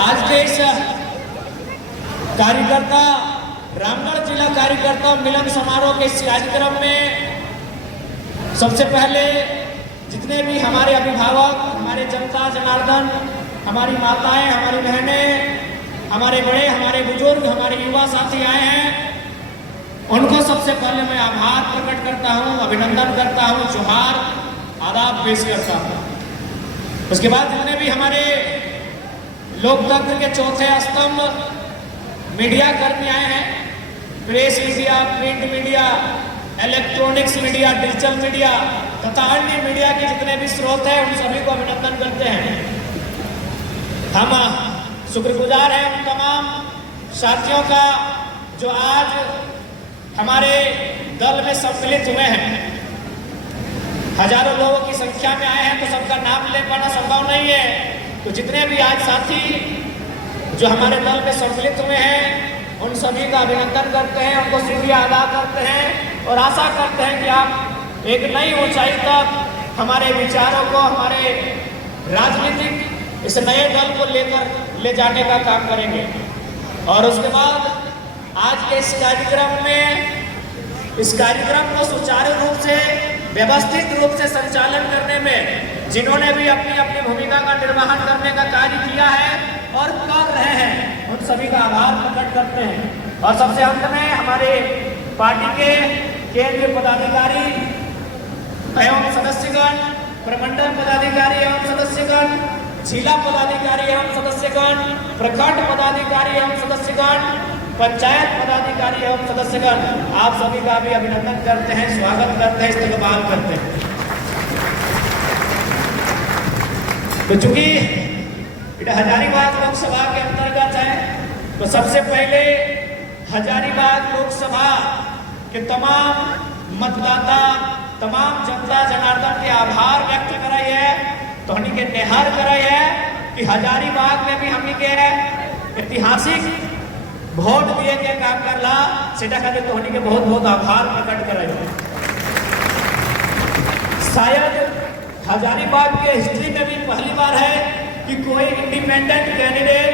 आज के इस कार्यकर्ता रामगढ़ जिला कार्यकर्ता मिलन समारोह के इस कार्यक्रम में सबसे पहले जितने भी हमारे अभिभावक, हमारे जनता जनार्दन, हमारी माताएं, हमारी बहनें, हमारे बड़े, हमारे बुजुर्ग, हमारे युवा साथी आए हैं, उनको सबसे पहले मैं आभार प्रकट करता हूं, अभिनंदन करता हूं, जोहार आदाब पेश करता हूं। उसके बाद जितने भी हमारे लोकतंत्र के चौथे स्तंभ मीडिया कर्मी आए हैं, press media, print media, electronics media, digital media तथा अन्य मीडिया के जितने भी स्रोत हैं, उन सभी को अभिनंदन करते हैं। हम शुक्रगुजार हैं उन तमाम साथियों का जो आज हमारे दल में सम्मिलित हुए हैं। हजारों लोगों की संख्या में आए हैं तो सबका नाम ले पाना संभव नहीं है, तो जितने भी आज साथी जो हमारे दल में सम्मिलित हुए हैं उन सभी का अभिनंदन करते हैं, उनको शुक्रिया अदा करते हैं और आशा करते हैं कि आप एक नई ऊंचाई तक हमारे विचारों को, हमारे राजनीतिक इस नए दल को लेकर ले जाने का काम करेंगे। और उसके बाद आज के इस कार्यक्रम को सुचारू रूप से, व्यवस्थित रूप से संचालन करने में जिन्होंने भी अपनी अपनी भूमिका का निर्वहन करने का कार्य किया है और कर रहे हैं, उन सभी का आभार प्रकट करते हैं। और सबसे अंत में हमारे पार्टी के केंद्रीय पदाधिकारी एवं सदस्यगण, प्रमंडल पदाधिकारी एवं सदस्यगण, जिला पदाधिकारी एवं सदस्यगण, प्रखंड पदाधिकारी एवं सदस्यगण, पंचायत पदाधिकारी एवं सदस्यगण, आप सभी का भी अभिनंदन करते हैं, स्वागत करते हैं, इस्तकबाल करते हैं। तो चूंकि हजारीबाग लोकसभा के अंतर्गत है, तो सबसे पहले हजारीबाग लोकसभा के तमाम मतदाता, तमाम जनता जनार्दन के आभार व्यक्त कराई है, तो हमनी के निहार कराई है कि हजारीबाग में भी हमनी के ऐतिहासिक वोट दिए के काम करला, सेटा खातिर तो हमनी के बहुत बहुत आभार प्रकट कराई है। शायद हजारीबाग के हिस्ट्री में भी पहली बार है कि कोई इंडिपेंडेंट कैंडिडेट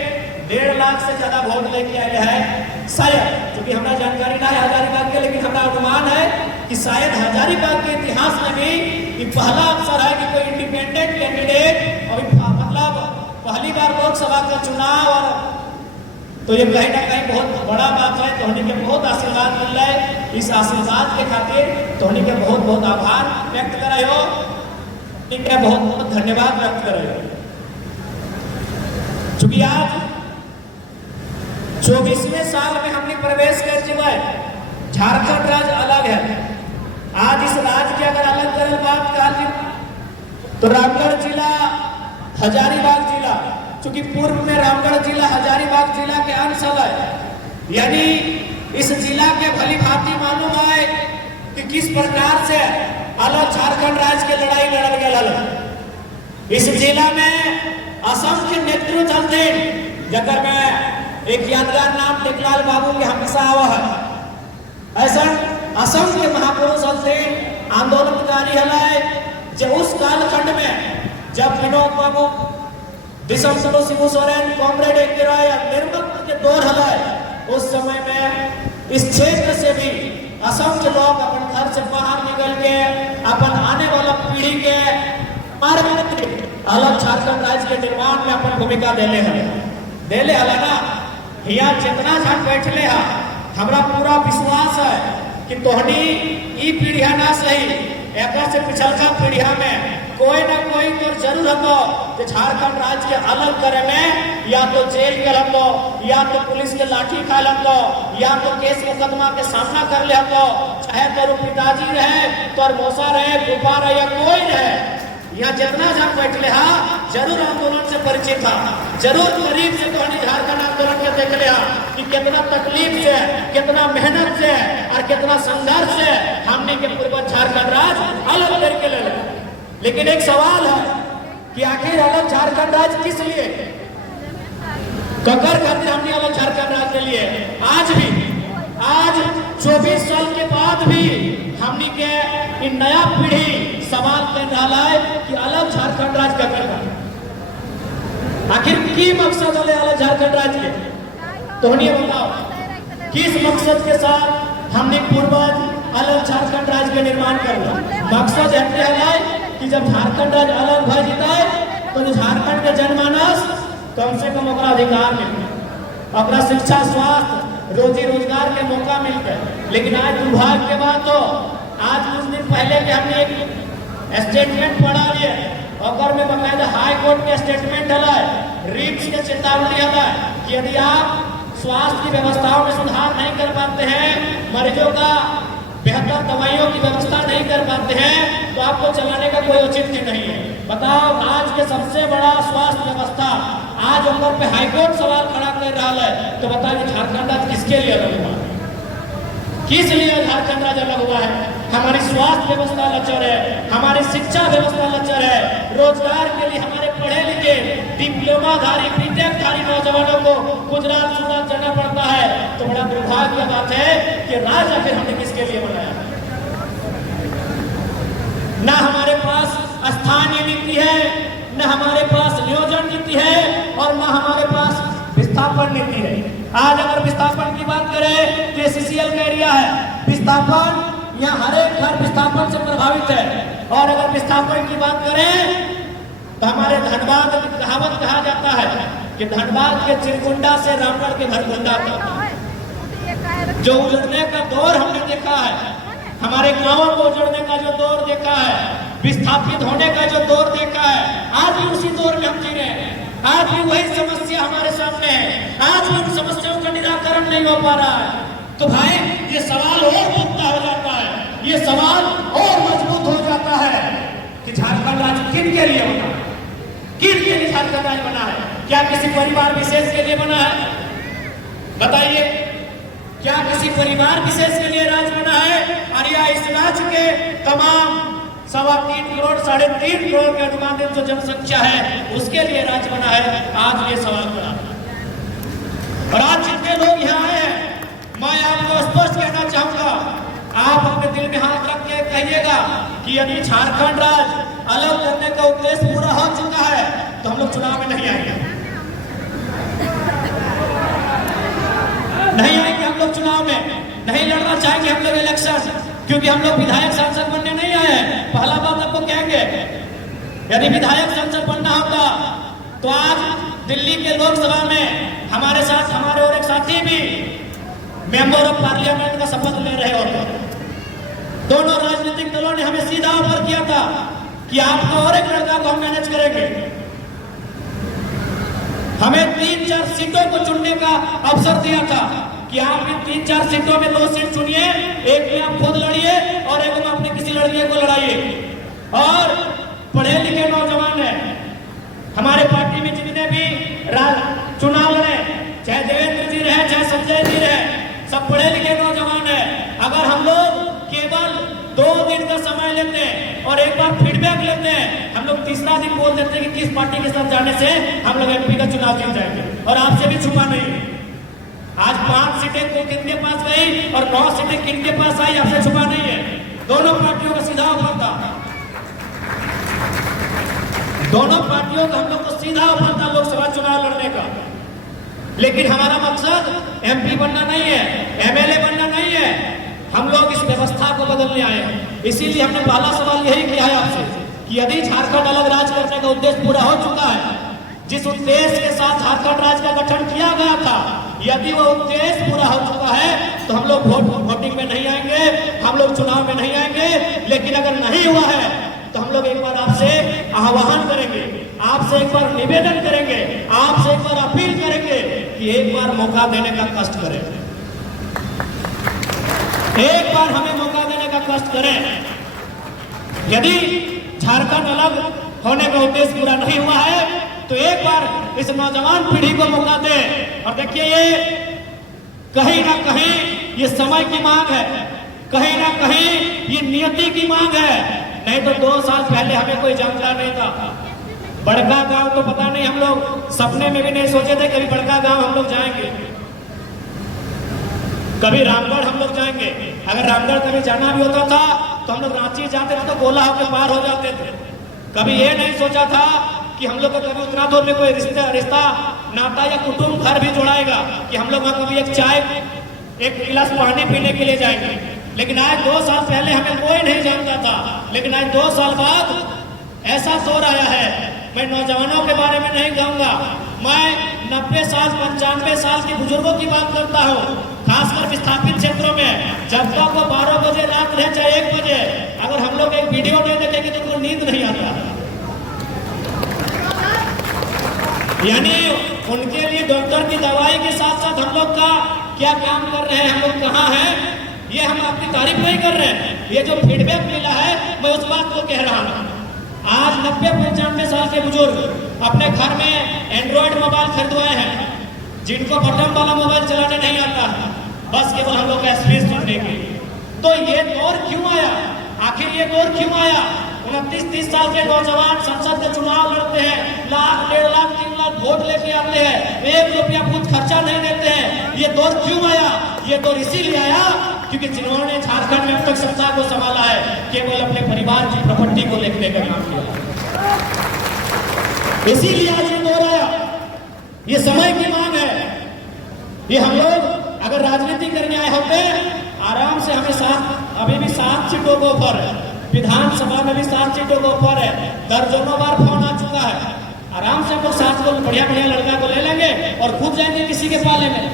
1.5 लाख से ज्यादा वोट लेके आए हैं। शायद, क्योंकि हमारा जानकारी ना है हजारीबाग के, लेकिन हमारा अनुमान है कि शायद हजारीबाग के इतिहास में भी ये पहला अवसर है कि कोई इंडिपेंडेंट कैंडिडेट अभी मतलब पहली बार लोकसभा का चुनाव, और तो ये कहीं ना कहीं बहुत बड़ा बात है। तो हमने के बहुत आशीर्वाद मिल रहा है, इस आशीर्वाद के खातिर तो हमने के बहुत बहुत आभार व्यक्त कराए हो, इनका बहुत बहुत धन्यवाद व्यक्त कराए हो। चूंकि आज 24वें साल में हमने प्रवेश कर चुका है, झारखंड राज्य अलग है। आज इस राज्य की अगर अलग कर बात कहा तो रामगढ़ जिला, हजारीबाग जिला, चूंकि पूर्व में रामगढ़ जिला हजारीबाग जिला के अंश है, यानी इस जिला के भली भांति मालूम है कि किस प्रकार से अलग झारखंड राज्य के लड़ाई लड़ल गया। इस जिला में असंख्य नेतृत्व चलते, जगह में एक यादगार नाम टेकलाल बाबू के हमेशा आवा है। ऐसा असंख्य महापुरुष चलते, आंदोलनकारी हलाए, जब उस कालखंड में जब विनोद बाबू, दिसम शिबू सोरेन, कॉमरेड एक निर्मल के दौर हलाए, उस समय में इस क्षेत्र से भी असंख्य लोग अपन घर से बाहर निकल के अपन आने वाला पीढ़ी के अलग झारखंड राज्य के निर्माण में अपन भूमिका देले हला ना। यहाँ जितना जन बैठले है, हमरा पूरा विश्वास है कि तोहनी ई पीढ़िया ना सही, एक से पिछलका पीढ़िया में कोई ना कोई तो जरूर हमको जो झारखंड राज्य के अलग करे में या तो जेल के हमको, या तो पुलिस के लाठी खा हमको, या तो केस मुकदमा के सामना कर ले हमको, चाहे तो पिताजी रहे, तो मौसा रहे, फूफा रहे या कोई रहे, यहाँ जितना जन बैठले हा जरूर आंदोलन से परिचित था, जरूर करीब से तो झारखंड आंदोलन के देख ले कि कितना तकलीफ से, कितना मेहनत से और कितना संघर्ष से हमने के पूर्वज झारखंड राज्य अलग करके ले। लेकिन एक सवाल है कि आखिर अलग झारखंड राज्य किस लिए, ककर खातिर हमने अलग झारखंड राज्य के लिए आज 24 साल के बाद भी हमनी के नया पीढ़ी सवाल कर रहा है कि अलग झारखंड राज्य ककर आखिर की मकसद वाले अलग झारखंड राज्य के तो बताओ, किस मकसद के साथ हमने पूर्वज अलग झारखंड राज्य के निर्माण करना? मकसद है कि जब झारखंड राज्य अलग भय जीता तो झारखंड के जनमानस कम से कम अधिकार मिलता, अपना शिक्षा, स्वास्थ्य, रोजी रोजगार के मौका मिलता है। लेकिन आज दुर्भाग्य के बाद तो आज कुछ दिन पहले के हमने एक स्टेटमेंट पढ़ा लिया और में बकायदा हाई कोर्ट के स्टेटमेंट है, रिम्स के चेतावनी है कि यदि आप स्वास्थ्य की व्यवस्थाओं में सुधार नहीं कर पाते हैं, मरीजों का बेहतर दवाइयों की व्यवस्था नहीं कर पाते हैं, तो आपको चलाने का कोई औचित्य नहीं है। बताओ, आज के सबसे बड़ा स्वास्थ्य व्यवस्था आज ऊपर पे हाईकोर्ट सवाल खड़ा कर रहा है, तो बताइए झारखंड राज्य किसके लिए अलग हुआ? किस लिए झारखंड राज्य अलग हुआ है? हमारी स्वास्थ्य व्यवस्था लचर है, हमारी शिक्षा व्यवस्था लचर है, रोजगार के लिए हमारे पढ़े लिखे डिप्लोमाधारी, बीटेकधारी नौजवानों को गुजरात सूरत जाना पड़ता है। तो बड़ा दुर्भाग्य की बात है कि राज्य आखिर हमने किसके लिए बनाया? ना हमारे पास स्थानीय नीति है, न हमारे पास नियोजन नीति है और न हमारे पास विस्थापन नीति है। आज अगर विस्थापन की बात करें तो सीसीएल का एरिया है, विस्थापन यहाँ हर एक घर विस्थापन से प्रभावित है। और अगर विस्थापन की बात करें तो हमारे धनबाद की कहावत कहा जाता है कि धनबाद के चिरकुंडा से रामगढ़ के भरकुंडा का जो उजड़ने का दौर हमने देखा है, हमारे गांवों को उजड़ने का जो दौर देखा है, विस्थापित होने का जो दौर देखा है, आज भी उसी दौर में हम जी रहे हैं। आज भी वही समस्या हमारे सामने है, आज भी उन समस्याओं का निराकरण नहीं हो पा रहा है। तो भाई ये सवाल और पुख्ता हो जाता है, ये सवाल और मजबूत हो जाता है कि झारखंड राज्य किन के लिए बना, किन के लिए झारखंड राज्य बना है? क्या किसी परिवार विशेष के लिए बना है? बताइए, क्या किसी परिवार विशेष के लिए राज्य बना है? और या इस राज्य के तमाम 3.25 करोड़ 3.5 करोड़ के अनुमानित जो जनसंख्या है उसके लिए राज्य बना है? आज ये सवाल बना। और आज जितने लोग यहाँ आए हैं, मैं आपको स्पष्ट कहना चाहूंगा, आप अपने दिल में हाथ रख के कहिएगा कि यदि झारखंड राज्य अलग करने का उद्देश्य पूरा हो चुका है तो हम लोग चुनाव में नहीं आएंगे, नहीं आएंगे हम लोग चुनाव में, नहीं लड़ना चाहेंगे हम लोग इलेक्शन, क्योंकि हम लोग विधायक सांसद बनने नहीं आए हैं। पहला बात आपको कहेंगे, यदि विधायक सांसद बनना होगा तो आज दिल्ली के लोकसभा में हमारे साथ हमारे और एक साथी भी मेंबर ऑफ पार्लियामेंट का शपथ ले रहे होते। दोनों राजनीतिक दलों ने हमें सीधा ऑफर किया था कि आपका और एक लड़का को हम मैनेज करेंगे। हमें 3-4 सीटों को चुनने का अवसर दिया था कि आप इन 3-4 सीटों में 2 सीट चुनिए, एक में आप खुद लड़िए और एक में अपने किसी लड़के को लड़ाइए। और पढ़े लिखे नौजवान हैं हमारे पार्टी में, जितने भी चुनाव लड़े, चाहे देवेंद्र जी रहे चाहे संजय जी रहे, सब पढ़े लिखे नौजवान हैं। अगर हम लोग केवल 2 दिन का समय लेते हैं और एक बार फीडबैक लेते हैं, हम लोग तीसरा दिन बोल देते हैं कि किस पार्टी के साथ जाने से हम लोग एमपी का चुनाव जीत जाएंगे। और आपसे भी छुपा नहीं, आज 5 सीटें को किनके पास गई और 9 सीटें किनके पास आई, आपसे छुपा नहीं है। दोनों पार्टियों का सीधा ऑफर था, दोनों पार्टियों का हम लोग को सीधा ऑफर था लोकसभा चुनाव लड़ने का। लेकिन हमारा मकसद एमपी बनना नहीं है, एमएलए बनना नहीं है, हम लोग इस व्यवस्था को बदलने आए हैं। इसीलिए हमने पहला सवाल यही किया है आपसे कि यदि झारखंड अलग राज्य करने का उद्देश्य पूरा हो चुका है, जिस उद्देश्य के साथ झारखंड राज्य का गठन किया गया था, यदि वो उद्देश्य पूरा हो चुका है तो हम लोग वोटिंग में नहीं आएंगे, हम लोग चुनाव में नहीं आएंगे। लेकिन अगर नहीं हुआ है तो हम लोग एक बार आपसे आह्वान करेंगे, आपसे एक बार निवेदन करेंगे, आपसे एक बार अपील करेंगे कि एक बार मौका देने का कष्ट करें, एक बार हमें मौका देने का कष्ट करें। यदि झारखंड अलग होने का उद्देश्य पूरा नहीं हुआ है तो एक बार इस नौजवान पीढ़ी को मौका दें। और देखिए, ये कहीं ना कहीं ये समय की मांग है, कहीं ना कहीं ये नियति की मांग है। नहीं तो 2 साल पहले हमें कोई जानकार नहीं था। बड़का गांव तो पता नहीं, हम लोग सपने में भी नहीं सोचे थे कभी बड़का गांव हम लोग जाएंगे, कभी रामगढ़ हम लोग जाएंगे। अगर रामगढ़ कभी जाना भी होता था तो हम लोग रांची जाते थे तो गोला होकर पार हो जाते थे। कभी ये नहीं सोचा था कि हम लोग का कभी उत्तराखंड में कोई रिश्ता नाता या कुटुंब घर भी जोड़ाएगा कि हम लोग वहाँ कभी एक चाय एक गिलास पानी पीने के लिए जाएंगे। लेकिन आज 2 साल पहले हमें कोई नहीं जानता था, लेकिन आज 2 साल बाद ऐसा दौर आया है। मैं नौजवानों के बारे में नहीं कहूँगा, मैं 90 साल 95 साल के बुजुर्गों की बात करता हूँ, खासकर विस्थापित क्षेत्रों में। जब तक वो 12 बजे रात रहे चाहे 1 बजे, अगर हम लोग एक वीडियो नहीं देखेंगे तो उनको नींद नहीं आता। यानी उनके लिए डॉक्टर की दवाई के साथ साथ हम लोग का क्या काम कर रहे हैं, हम लोग कहाँ हैं, ये हम आपकी तारीफ नहीं कर रहे हैं। ये जो फीडबैक मिला है मैं उस बात को कह रहा हूँ। आज 90-95 साल के बुजुर्ग अपने घर में एंड्रॉयड मोबाइल खरीदवाए हैं, जिनको बटन वाला मोबाइल चलाने नहीं आता है, बस केवल हम लोग का स्पेस सुनने के लिए। तो ये दौर क्यों आया, आखिर ये दौर क्यों आया? 29-30 साल के नौजवान संसद के चुनाव लड़ते हैं, लाख 1.5 लाख 3 लाख वोट लेके आते हैं, 1 रुपया कुछ खर्चा नहीं देते हैं। ये दौर क्यों आया? ये दौर इसीलिए आया क्योंकि जिन्होंने झारखंड में अब तक सत्ता को संभाला है केवल अपने परिवार की प्रॉपर्टी को लेने का काम किया, इसीलिए आज ये दौर आया। ये समय की मांग है। ये हम लोग अगर राजनीति करने आए होते आराम से हमें अभी भी 7 सीटों को ऊपर है, विधानसभा में भी 7 सीटों को ऊपर है, दर्जनों बार फोन आ चुका है। आराम से हम लोग 7 को बढ़िया लड़का को ले लेंगे और कूद जाएंगे किसी के पाले में।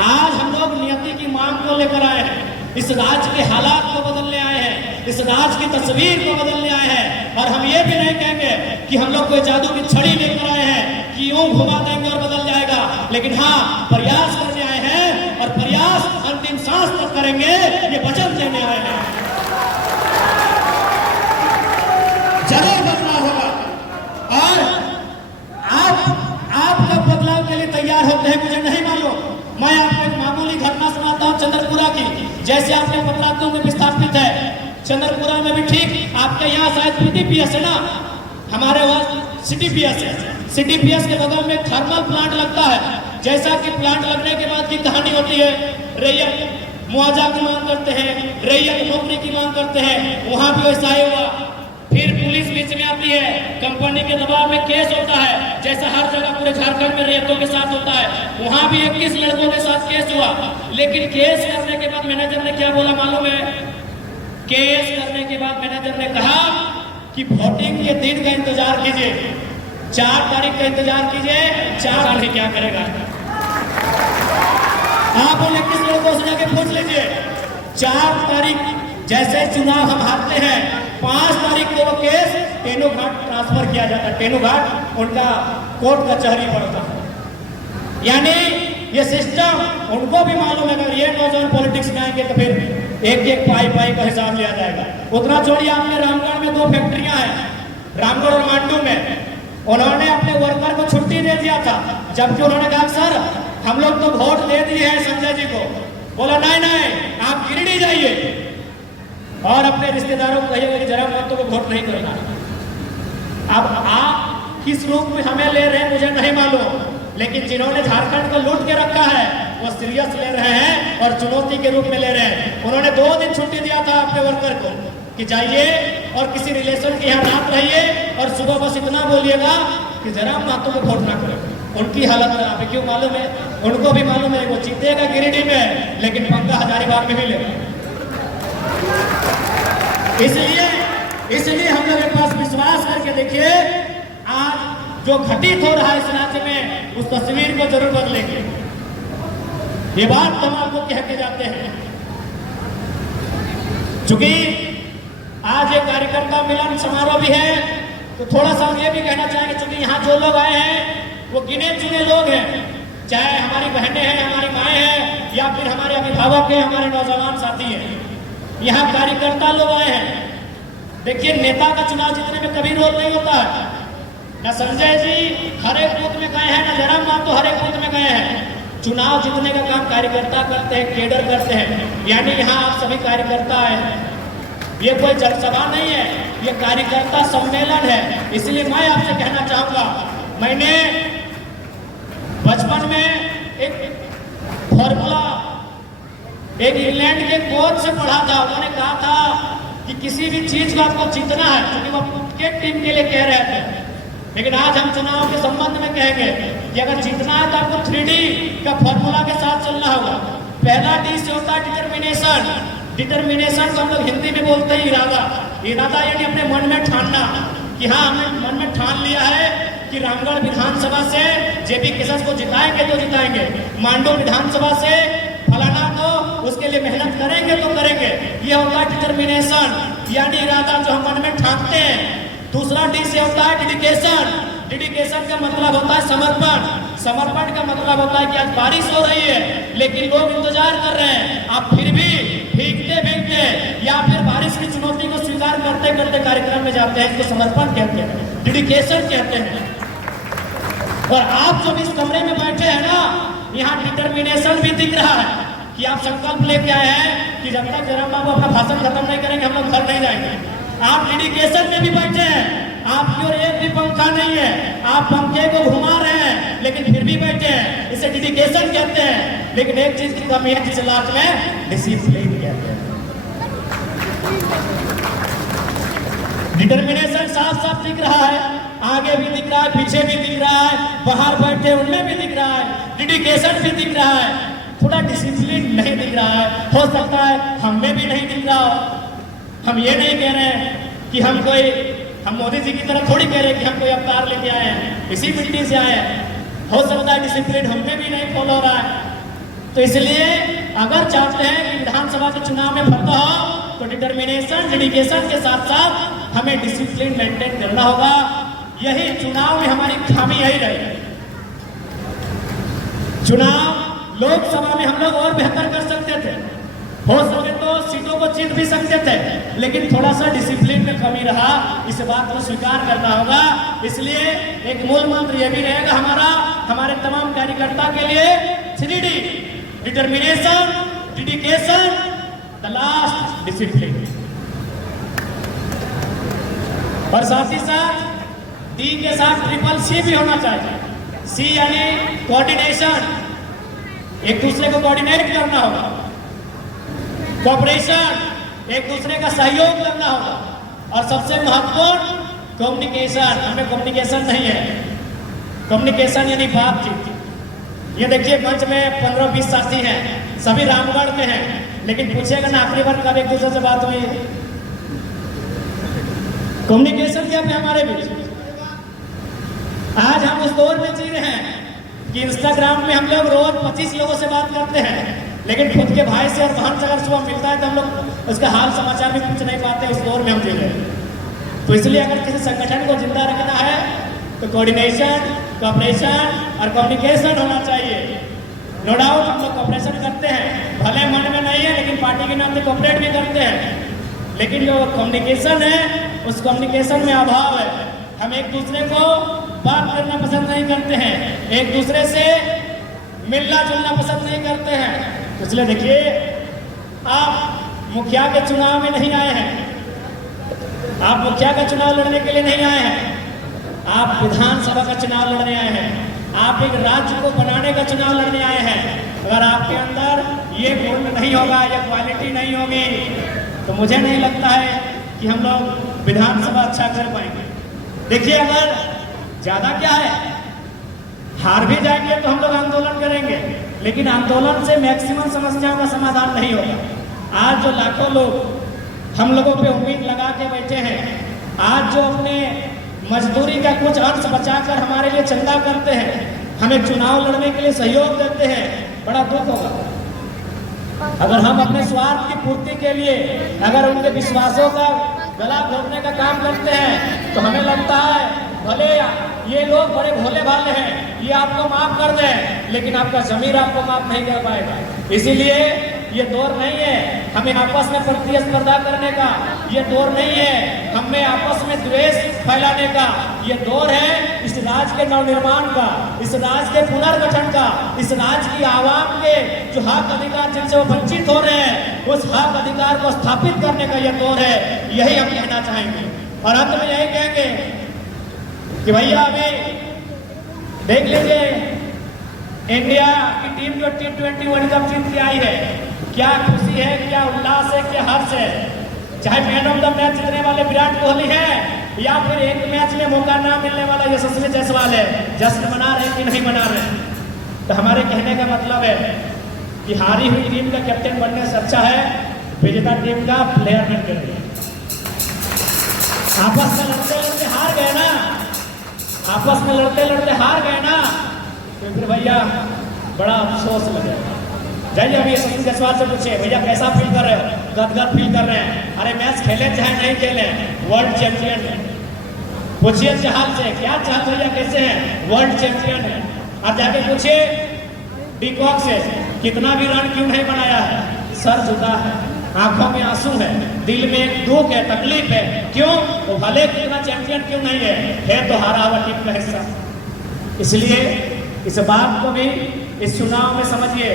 आज हम लोग नियति की मांग को लेकर आए हैं, इस राज्य के हालात को बदलने आए हैं, इस राज्य की तस्वीर को बदलने आए हैं। और हम ये भी नहीं कहेंगे कि हम लोग कोई जादू की छड़ी लेकर आए हैं कि यूं घुमा देंगे और बदल जाएगा, लेकिन हाँ प्रयास करने आए हैं और प्रयास अंतिम सांस तक करेंगे, ये वचन देने आए हैं। जरूर बदलाव होगा और आप जब बदलाव के लिए तैयार होते हैं मुझे नहीं मालूम। मैं आपको एक मामूली घटना सुनाता हूँ चंद्रपुरा की। जैसे आपके पतरातुओं में विस्थापित है, चंद्रपुरा में भी ठीक आपके यहाँ शायद PTPS है ना, हमारे वहाँ CTPS है। CTPS के बगल में थर्मल प्लांट लगता है। जैसा कि प्लांट लगने के बाद की कहानी होती है, रैयत मुआवजा की मांग करते हैं, रैयत नौकरी की मांग करते हैं, वहाँ भी वैसा ही हुआ। फिर पुलिस बीच में आती है, कंपनी के दबाव में केस होता है, जैसा हर जगह पूरे झारखंड में रैयतों के साथ होता है। वहां भी 21 लड़कों के साथ केस हुआ, लेकिन केस करने के बाद मैनेजर ने क्या बोला मालूम है? केस करने के बाद मैनेजर ने कहा कि वोटिंग के दिन का इंतजार कीजिए, 4 तारीख का इंतजार कीजिए, 4 तारीख क्या करेगा आप उन 21 लड़कों से जाके पूछ लीजिए। 4 तारीख जैसे चुनाव हम हारते हैं, 5 तारीख को वो केस टेनो घाट ट्रांसफर किया जाता है। टेनो घाट उनका कोर्ट कचहरी पड़ता है। यानी ये सिस्टम उनको भी मालूम है, अगर ये नौजवान पॉलिटिक्स में आएंगे तो फिर एक पाई का हिसाब लिया जाएगा। उतना छोड़िए, आपने रामगढ़ में 2 फैक्ट्रियां हैं, रामगढ़ और मांडू में। उन्होंने अपने वर्कर को छुट्टी दे दिया था, जबकि उन्होंने कहा सर हम लोग तो वोट दे दिए हैं संजय जी को। बोला नहीं आप गिरिडीह जाइए और अपने रिश्तेदारों को कहिएगा कि जरा महतो को वोट नहीं करना। अब आप किस रूप में हमें ले रहे हैं मुझे नहीं मालूम, लेकिन जिन्होंने झारखंड को लूट के रखा है वो सीरियस ले रहे हैं और चुनौती के रूप में ले रहे हैं। उन्होंने 2 दिन छुट्टी दिया था अपने वर्कर को कि जाइए और किसी रिलेशन के यहाँ रात रहिए और सुबह बस इतना बोलिएगा कि जरा महतो को वोट ना करें। उनकी हालत खराब है, क्यों मालूम है? उनको भी मालूम है वो जीतेगा गिरिडीह में, लेकिन पंगा हजारीबाग में मिलेगा। इसलिए हम लोग के पास विश्वास करके देखिए, आज जो घटित हो रहा है इस राज्य में उस तस्वीर को जरूर बदलेंगे। ये बात हम आपको कह के जाते हैं। चूंकि आज ये कार्यकर्ता मिलन समारोह भी है, तो थोड़ा सा हम ये भी कहना चाहेंगे, चूंकि यहाँ जो लोग आए हैं वो गिने चुने लोग हैं, चाहे हमारी बहनें हैं, हमारी माएँ हैं, या फिर हमारे अभिभावक हैं, हमारे नौजवान साथी हैं। यहाँ कार्यकर्ता लोग आए हैं। देखिए, नेता का चुनाव जीतने में कभी रोल नहीं होता है। न संजय जी हर एक बूथ में गए हैं, न जयराम महतो हर एक बूथ में गए हैं। चुनाव जीतने का काम कार्यकर्ता करते हैं, केडर करते हैं। यानी यहाँ आप सभी कार्यकर्ता आए हैं। ये कोई जनसभा नहीं है, ये कार्यकर्ता सम्मेलन है। इसलिए मैं आपसे कहना चाहूंगा, मैंने बचपन में एक फॉर्मूला एक इंग्लैंड के कोच से पढ़ा था। उन्होंने कहा था कि किसी भी चीज को आपको जीतना है, क्योंकि वो क्रिकेट टीम के लिए कह रहे थे, लेकिन आज हम चुनाव के संबंध में कहेंगे कि अगर जीतना है तो आपको 3D का फॉर्मूला के साथ चलना होगा। पहला डी से होता है डिटर्मिनेशन। डिटर्मिनेशन को हम लोग हिंदी में बोलते हैं इरादा। इरादा यानी अपने मन में ठानना कि हाँ हमने मन में ठान लिया है कि रामगढ़ विधानसभा से जेपी केसस को जिताएंगे तो जिताएंगे, मांडू विधानसभा से फलाना को उसके लिए मेहनत करेंगे तो करेंगे। ये होता है डिटर्मिनेशन यानी इरादा जो हम मन में ठानते हैं। दूसरा डी से होता है डेडिकेशन। डेडिकेशन का मतलब होता है समर्पण। समर्पण का मतलब होता है कि आज बारिश हो रही है लेकिन लोग इंतजार कर रहे हैं, आप फिर भी भीगते भीगते या फिर बारिश की चुनौती को स्वीकार करते करते कार्यक्रम में जाते हैं। इसको समर्पण कहते हैं, डेडिकेशन कहते हैं। और आप जो इस कमरे में बैठे हैं ना, यहाँ डिटर्मिनेशन भी दिख रहा है कि आप संकल्प लेके आए हैं कि जब तक जयराम बाबू अपना भाषण खत्म नहीं करेंगे हम लोग घर नहीं जाएंगे। आप डेडिकेशन में भी बैठे हैं, आपकी और एक भी पंखा नहीं है, आप पंखे को घुमा रहे हैं लेकिन फिर भी बैठे हैं, इसे डेडिकेशन कहते हैं। लेकिन एक चीज की कमी है जिसे लास्ट में डिसिप्लिन कहते हैं। डिटर्मिनेशन साफ साफ दिख रहा है, आगे भी दिख रहा है, पीछे भी दिख रहा है, बाहर बैठे उनमें भी दिख रहा है, डेडिकेशन भी दिख रहा है, थोड़ा डिसिप्लिन नहीं दिख रहा है। हो सकता है हम में भी नहीं दिख रहा हो। हम ये नहीं कह रहे हैं कि हम मोदी जी की तरह थोड़ी कह रहे हैं कि हम कोई अवतार लेके आए हैं, इसी मिट्टी से आए हैं। हो सकता है डिसिप्लिन हम में भी नहीं फॉलो हो रहा है। तो इसलिए अगर चाहते हैं कि विधानसभा के चुनाव में फतह हो तो डिटर्मिनेशन डेडिकेशन के साथ साथ हमें डिसिप्लिन मेंटेन करना होगा। यही चुनाव में हमारी खामी यही रही। चुनाव लोकसभा में हम लोग और बेहतर कर सकते थे, हो सके तो सीटों को जीत भी सकते थे, लेकिन थोड़ा सा डिसिप्लिन में कमी रहा, इस बात को स्वीकार करना होगा। इसलिए एक मूल मंत्र यह भी रहेगा हमारे तमाम कार्यकर्ता के लिए 3D determination, dedication, the last discipline. और साथ ही साथ डी के साथ ट्रिपल सी भी होना चाहिए। सी यानी कोऑर्डिनेशन, एक दूसरे को कोऑर्डिनेट करना होगा। कोऑपरेशन, एक दूसरे का सहयोग करना होगा। और सबसे महत्वपूर्ण कम्युनिकेशन। हमें कम्युनिकेशन नहीं है। कम्युनिकेशन यानी बातचीत। ये देखिए मंच में 15-20 साथी हैं, सभी रामगढ़ के हैं, लेकिन पूछेगा ना आखिरी बार कब एक दूसरे से बात हुई। कम्युनिकेशन क्या है हमारे बीच। आज हम उस दौर में जी रहे हैं कि इंस्टाग्राम में हम लोग रोज 25 लोगों से बात करते हैं, लेकिन खुद के भाई से और बहन से अगर सुबह मिलता है तो हम लोग उसका हाल समाचार भी पूछ नहीं पाते। उस दौर में हम जी रहे हैं। तो इसलिए अगर किसी संगठन को जिंदा रखना है तो कोऑर्डिनेशन, कोऑपरेशन और कम्युनिकेशन होना चाहिए। नो डाउट हम लोग कोऑपरेशन करते हैं, भले मन में नहीं है लेकिन पार्टी के नाम से कोऑपरेट भी करते हैं। लेकिन जो कम्युनिकेशन है उस कम्युनिकेशन में अभाव है। हम एक दूसरे को बात करना पसंद नहीं करते हैं, एक दूसरे से मिलना जुलना पसंद नहीं करते हैं। इसलिए देखिए, आप मुखिया के चुनाव में नहीं आए हैं, आप मुखिया का चुनाव लड़ने के लिए नहीं आए हैं, आप विधानसभा का चुनाव लड़ने आए हैं, आप एक राज्य को बनाने का चुनाव लड़ने आए हैं। अगर आपके अंदर ये गुण नहीं होगा, ये क्वालिटी नहीं होगी, तो मुझे नहीं लगता है कि हम लोग विधानसभा अच्छा कर पाएंगे। देखिए, अगर ज्यादा क्या है, हार भी जाएंगे तो हम लोग आंदोलन करेंगे, लेकिन आंदोलन से मैक्सिमम समस्याओं का समाधान नहीं होगा। आज जो लाखों लोग हम लोगों पे उम्मीद लगा के बैठे हैं, आज जो अपने मजदूरी का कुछ अंश बचाकर हमारे लिए चंदा करते हैं, हमें चुनाव लड़ने के लिए सहयोग देते हैं, बड़ा दुख होगा अगर हम अपने स्वार्थ की पूर्ति के लिए अगर उनके विश्वासों का गला घोटने का काम करते हैं। तो हमें लगता है भले ये लोग बड़े भोले भाले हैं, ये आपको माफ कर दें, लेकिन आपका ज़मीर आपको माफ नहीं कर पाएगा। इसीलिए ये दौर नहीं है हमें आपस में प्रतिस्पर्धा करने का, ये दौर नहीं है हमें आपस में द्वेष फैलाने का, ये दौर है इस राज्य के नवनिर्माण का, इस राज्य के पुनर्गठन का, इस राज्य की आवाम के जो हक अधिकार जिनसे वो वंचित हो रहे हैं, उस हक अधिकार को स्थापित करने का ये दौर है। यही हम कहना चाहेंगे। और अंत में यही कहेंगे कि भैया अभी देख लीजिए, इंडिया की टीम जो T20 वर्ल्ड कप जीत के आई है, क्या खुशी है, क्या उल्लास है, क्या हर्ष है। चाहे मैन ऑफ द मैच जीतने वाले विराट कोहली है, या फिर एक मैच में मौका ना मिलने वाला यशस्वी जायसवाल है, जश्न मना रहे हैं कि नहीं मना रहे हैं? तो हमारे कहने का मतलब है कि हारी हुई टीम का कैप्टन बनने से अच्छा है विजेता टीम का प्लेयर बनकर के। आपस में लड़ते लड़ते हार गए ना, आपस में लड़ते लड़ते हार गए ना, तो फिर भैया बड़ा अफसोस लगेगा। जाइए अभी यशस्वी जायसवाल से पूछिए, भैया कैसा फील कर रहे हो? गदगद फील कर रहे हैं। अरे मैच खेले चाहे नहीं खेले, वर्ल्ड चैंपियन है। पूछिए चहल से, क्या चहल भैया कैसे हैं? वर्ल्ड चैंपियन है। अब जाके पूछिए डिकॉक से, कितना भी रन क्यों नहीं बनाया है? सर जुदा है, आंखों में आंसू है, दिल में एक दुख है, तकलीफ है। क्यों? वो भले कितना चैंपियन क्यों नहीं है तो हारा हुआ टीम का हिस्सा। इसलिए इस बात को भी इस चुनाव में समझिए।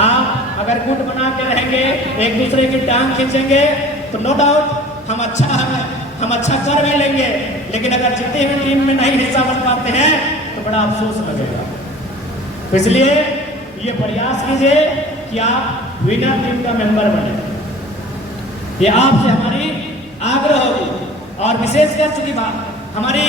आप अगर गुट बना के रहेंगे, एक दूसरे की टांग खींचेंगे, तो नो डाउट हम अच्छा कर भी लेंगे, लेकिन अगर जीती हुई टीम में नहीं हिस्सा बन पाते हैं तो बड़ा अफसोस लगेगा। तो इसलिए ये प्रयास कीजिए कि आप विनर टीम का मेंबर बने। ये आपसे हमारी आग्रह होगी। और विशेषकर चूंकि हमारी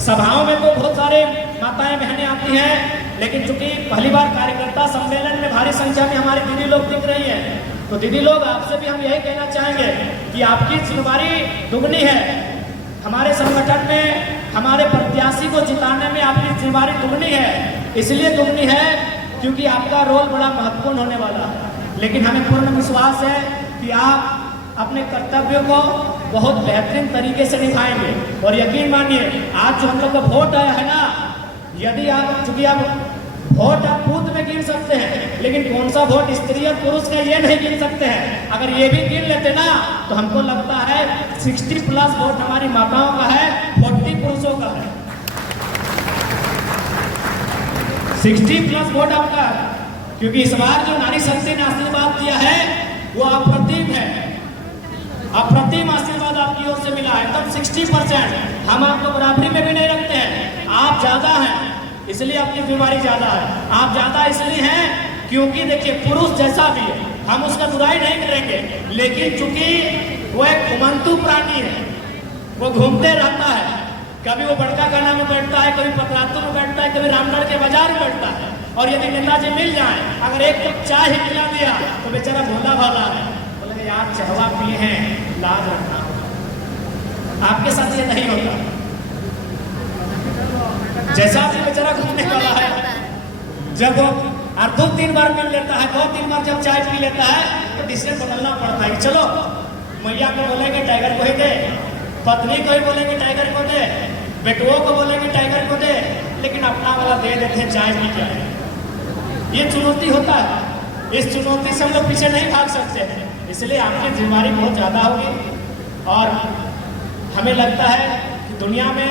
सभाओं में तो बहुत सारे माताएं बहनें आती हैं, लेकिन चूंकि पहली बार कार्यकर्ता सम्मेलन में भारी संख्या में हमारी दीदी लोग दिख रही हैं, तो दीदी लोग आपसे भी हम यही कहना चाहेंगे कि आपकी जिम्मेदारी दुगनी है। हमारे संगठन में हमारे प्रत्याशी को जिताने में आपकी जिम्मेदारी दुगनी है। इसलिए दुगनी है क्योंकि आपका रोल बड़ा महत्वपूर्ण होने वाला है। लेकिन हमें पूर्ण विश्वास है कि आप अपने कर्तव्यों को बहुत बेहतरीन तरीके से निभाएंगे। और यकीन मानिए, आज जो हम लोग का वोट आया है ना, यदि आप चूंकि आप वोट आप बूथ में गिन सकते हैं, लेकिन कौन सा वोट स्त्री और पुरुष का ये नहीं गिन सकते हैं। अगर ये भी गिन लेते ना, तो हमको लगता है 60+ वोट हमारी माताओं का है, 40 पुरुषों का है। 60+ वोट आपका, क्योंकि इस बार जो नारी शक्ति ने आशीर्वाद दिया है वो अप्रतिम है। अप्रतिम आशीर्वाद आपकी ओर से मिला है। तब 60%। हम आपको बराबरी में भी नहीं रखते हैं, आप ज्यादा हैं इसलिए आपकी जिम्मेदारी ज्यादा है। आप ज्यादा इसलिए हैं क्योंकि देखिए पुरुष जैसा भी है, हम उसका बुराई नहीं करेंगे, लेकिन चूंकि वो एक घुमंतु प्राणी है, वो घूमते रहता है। कभी वो बड़का गाना में बैठता है, कभी पतरातू में बैठता है, कभी रामगढ़ के बाजार में बैठता है। और यदि नेताजी मिल जाए, अगर एक कप चाय ही पिला दिया तो बेचारा भोला भाला है, बोले यार चाहवा पिए हैं, लाज रखना। आपके साथ ये नहीं होता। जैसा भी बेचारा घूमने वाला है, जब वो 2-3 बार मिल लेता है, 2-3 बार जब चाय पी लेता है तो डिसीजन बदलना पड़ता है। चलो मैया को बोलेंगे टाइगर को ही दे, पत्नी को ही बोलेंगे टाइगर को दे, बेटुओं को बोलेंगे टाइगर को दे, लेकिन अपना वाला दे देते हैं चाय पी के। ये चुनौती होता है, इस चुनौती से हम लोग पीछे नहीं भाग सकते, इसलिए आपकी जिम्मेदारी बहुत ज़्यादा होगी। और हमें लगता है कि दुनिया में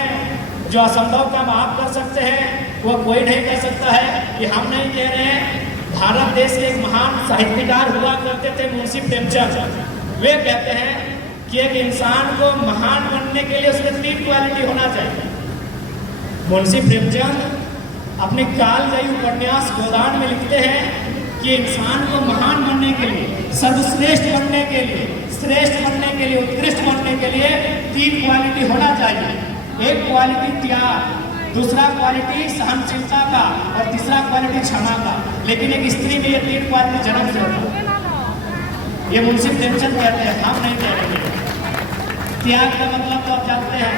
जो असंभव काम आप कर सकते हैं वो कोई नहीं कर सकता है। ये हम नहीं कह रहे हैं। भारत देश के एक महान साहित्यकार हुआ करते थे मुंशी प्रेमचंद। वे कहते हैं कि एक इंसान को महान बनने के लिए उसमें 3 क्वालिटी होना चाहिए। मुंशी प्रेमचंद अपने कालजयी उपन्यास गोदान में लिखते हैं कि इंसान को महान बनने के लिए, सर्वश्रेष्ठ बनने के लिए, श्रेष्ठ बनने के लिए, उत्कृष्ट बनने के लिए 3 क्वालिटी होना चाहिए। एक क्वालिटी त्याग, दूसरा क्वालिटी सहनशीलता का, और तीसरा क्वालिटी क्षमा का। लेकिन एक स्त्री में ये 3 क्वालिटी जन्म से होता है। ये मुंशी प्रेमचंद कहते हैं, हम नहीं कह रहे। त्याग का मतलब तो आप जानते हैं,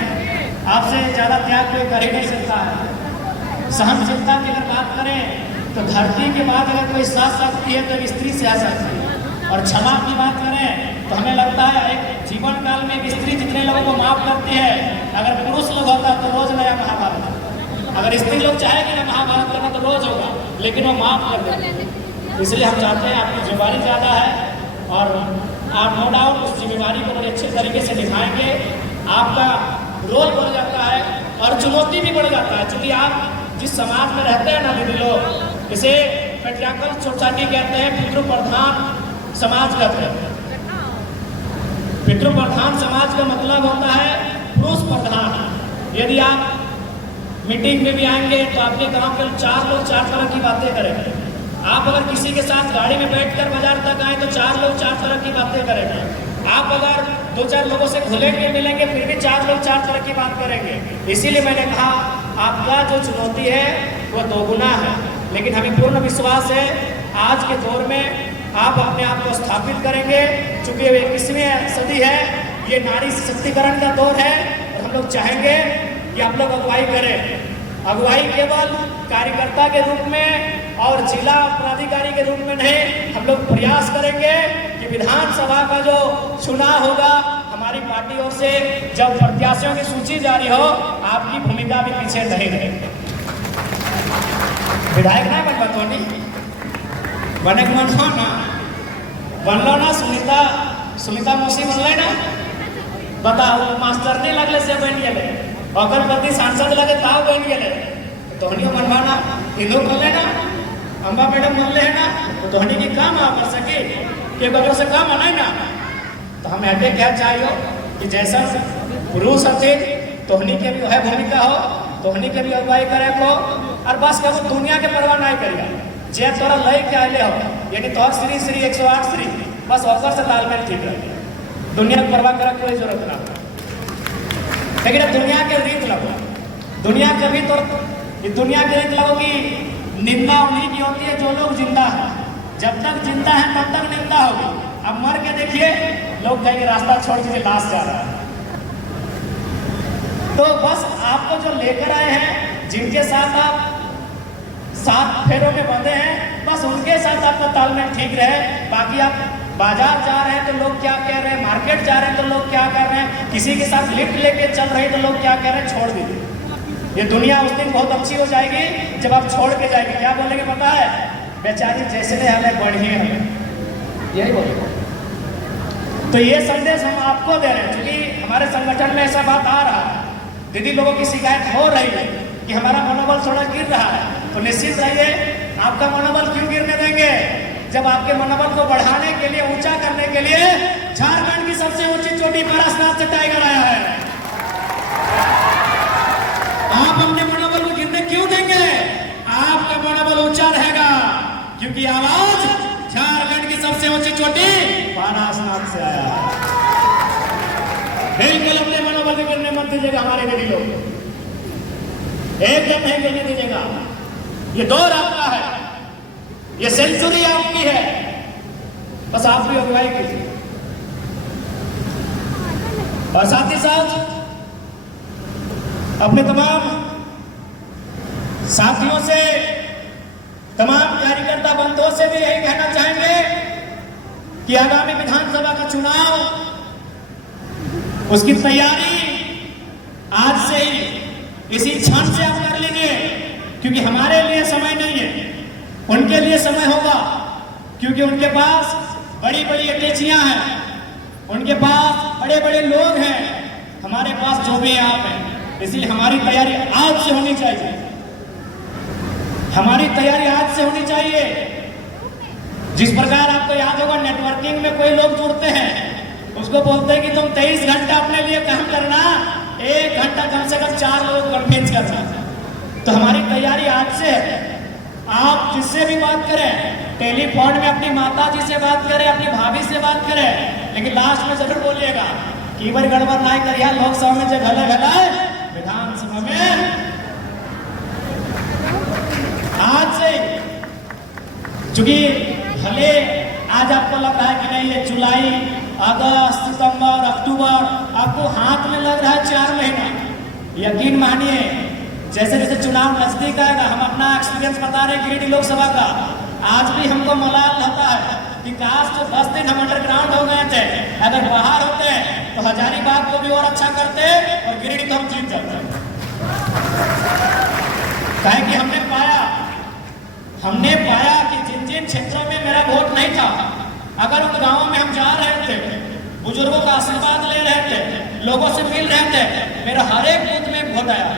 आपसे ज्यादा त्याग कोई कर ही नहीं सकता है। सहनशीलता की अगर बात करें तो धरती के बाद अगर कोई सह सकती है तो स्त्री सह सकती है। और क्षमा की बात करें तो हमें लगता है एक जीवन काल में एक स्त्री जितने लोगों को माफ करती है, अगर पुरुष लोग होता तो रोज नया महाभारत। अगर स्त्री लोग चाहेगी ना महाभारत करना तो रोज होगा, लेकिन वो माफ कर देते। इसलिए हम चाहते हैं आपकी जिम्मेदारी ज़्यादा है और आप नो डाउट उस जिम्मेदारी को बड़े अच्छे तरीके से निभाएंगे। आपका रोल बढ़ जाता है और चुनौती भी बढ़ जाता है, क्योंकि आप जिस समाज में रहते हैं ना दीदी लोग, इसे पेट्रियार्कल सोसाइटी कहते हैं, पितृप्रधान समाज कहते हैं। पितृप्रधान समाज का मतलब होता है पुरुष प्रधान। यदि आप मीटिंग में भी आएंगे तो आपके गांव के 4 लोग 4 तरह की बातें करेंगे। आप अगर किसी के साथ गाड़ी में बैठकर बाजार तक आए तो 4 लोग 4 तरह की बातें करेंगे। आप अगर दो चार लोगों से घुलेंगे मिलेंगे, फिर भी चार लोग चार तरह की बात करेंगे। इसीलिए मैंने कहा आपका जो चुनौती है वो दोगुना है, लेकिन हमें पूर्ण विश्वास है आज के दौर में आप अपने आप को स्थापित करेंगे। चूंकि ये 21वीं सदी है, ये नारी सशक्तिकरण का दौर है और हम लोग चाहेंगे कि आप लोग अगुवाई करें। अगुवाई केवल कार्यकर्ता के रूप में और जिला पदाधिकारी के रूप में नहीं, हम लोग प्रयास करेंगे कि विधानसभा का जो चुनाव होगा हमारी पार्टी ओर से जब प्रत्याशियों की सूची जारी हो, आपकी भूमिका भी पीछे नहीं रहे। विधायक ना बन बतौनी बने ना बनलो ना, सुनीता मौसी बनल ना, बताओ मास्टर नहीं लगले से बन गए, अगर प्रति सांसद लगे ताव बन गए, तोहनियों बनवाना इनो कर लेना, अम्बा मैडम बनले है ना, तो तोहनी की काम आ कर सके कि वजह से काम आना ना। तो हम ऐसे क्या चाहिए कि जैसा पुरुष होते तोहनी के भी है भूमिका हो, तोहनी के भी अगुवाई करे को, और बस कभी दुनिया के परवाह नहीं करिए। जे तोरा लय के आए हो, यानी तोहर श्री 108 श्री, बस ऑफर से तालमेल ठीक रहे, दुनिया की परवाह करे कोई जरूरत ना। लेकिन दुनिया के रीत लगो, दुनिया कभी तो दुनिया के रीत लगो कि निंदा उन्हीं की होती है जो लोग जिंदा है। जब तक जिंदा है तब तक निंदा होगी, अब मर के देखिए लोग कहेंगे रास्ता छोड़ दीजिए लाश जा रहा है। तो बस आपको जो लेकर आए हैं, जिनके साथ आप 7 फेरों में बंधे हैं, बस उनके साथ आपका तालमेल ठीक रहे। बाकी आप बाजार जा रहे हैं तो लोग क्या कह रहे हैं, मार्केट जा रहे हैं तो लोग क्या कर रहे हैं, किसी के साथ लिफ्ट लेके चल रहे हैं तो लोग क्या कह रहे हैं, छोड़ दीजिए। ये दुनिया उस दिन बहुत अच्छी हो जाएगी जब आप छोड़ के जाएंगे। क्या बोलेंगे पता है, बेचारी जैसे ने हमें बढ़ी हमें, यही बोलेंगे। तो ये संदेश हम आपको दे रहे हैं, क्योंकि हमारे संगठन में ऐसा बात आ रहा है, दीदी लोगों की शिकायत हो रही है कि हमारा मनोबल थोड़ा गिर रहा है। तो निश्चित रहिए, आपका मनोबल क्यों गिरने देंगे, जब आपके मनोबल को बढ़ाने के लिए, ऊंचा करने के लिए झारखंड की सबसे ऊंची चोटी पारसनाथ से टाइगर आया है। आप अपने मनोबल को गिरने क्यों देंगे, आपका मनोबल ऊंचा रहेगा, क्योंकि आवाज झारखंड की सबसे ऊंची चोटी पारसनाथ से आया है। बिल्कुल अपने मनोबल को गिरने मत दीजिएगा हमारे दीदी लोग, एकदम नहीं गिरने दीजिएगा। ये दौर आपका है, ये सेंचुरी आपकी है, बस आप भी अगुवाई कीजिए। और साथ ही साथ अपने तमाम साथियों से, तमाम कार्यकर्ता बंधुओं से भी यही कहना चाहेंगे कि आगामी विधानसभा का चुनाव, उसकी तैयारी आज से ही, इसी क्षण से आप कर लीजिए, क्योंकि हमारे लिए समय नहीं है, उनके लिए समय होगा, क्योंकि उनके पास बड़ी बड़ी अटैचियां हैं, उनके पास बड़े बड़े लोग हैं, हमारे पास जो भी आप हैं। इसलिए हमारी तैयारी आज से होनी चाहिए, हमारी तैयारी आज से होनी चाहिए। जिस प्रकार आपको याद होगा नेटवर्किंग में कोई लोग जुड़ते हैं, उसको बोलते हैं कि तुम 23 घंटा अपने लिए काम करना, 1 घंटा कम से कम 4 लोग कन्विंस करना। तो हमारी तैयारी आज से है। आप जिससे भी बात करें, टेलीफोन में अपनी माता जी से बात करें, अपनी भाभी से बात करें, लेकिन लास्ट में जरूर बोलिएगा कि बार गड़बड़ ना करिए, लोकसभा में जो घला घला है विधानसभा में आज से, चूंकि भले आज आपको लग रहा है कि नहीं ये जुलाई, अगस्त, सितंबर, अक्टूबर, आपको हाथ में लग रहा है 4 महीना, यकीन मानिए जैसे जैसे चुनाव नजदीक आएगा, हम अपना एक्सपीरियंस बता रहे हैं गिरिडीह लोकसभा का, आज भी हमको मलाल रहता है कि काश जो 10 दिन हम अंडरग्राउंड हो गए थे, अगर बाहर होते तो हजारीबाग को भी और अच्छा करते और गिरिडीह तो हम जीत जाते। काहे कि हमने पाया कि जिन जिन क्षेत्रों में मेरा वोट नहीं था, अगर उन गांवों में हम जा रहे थे, बुजुर्गों का आशीर्वाद ले रहे थे, लोगों से मिल रहे थे, मेरा हर एक बूथ में वोट आया।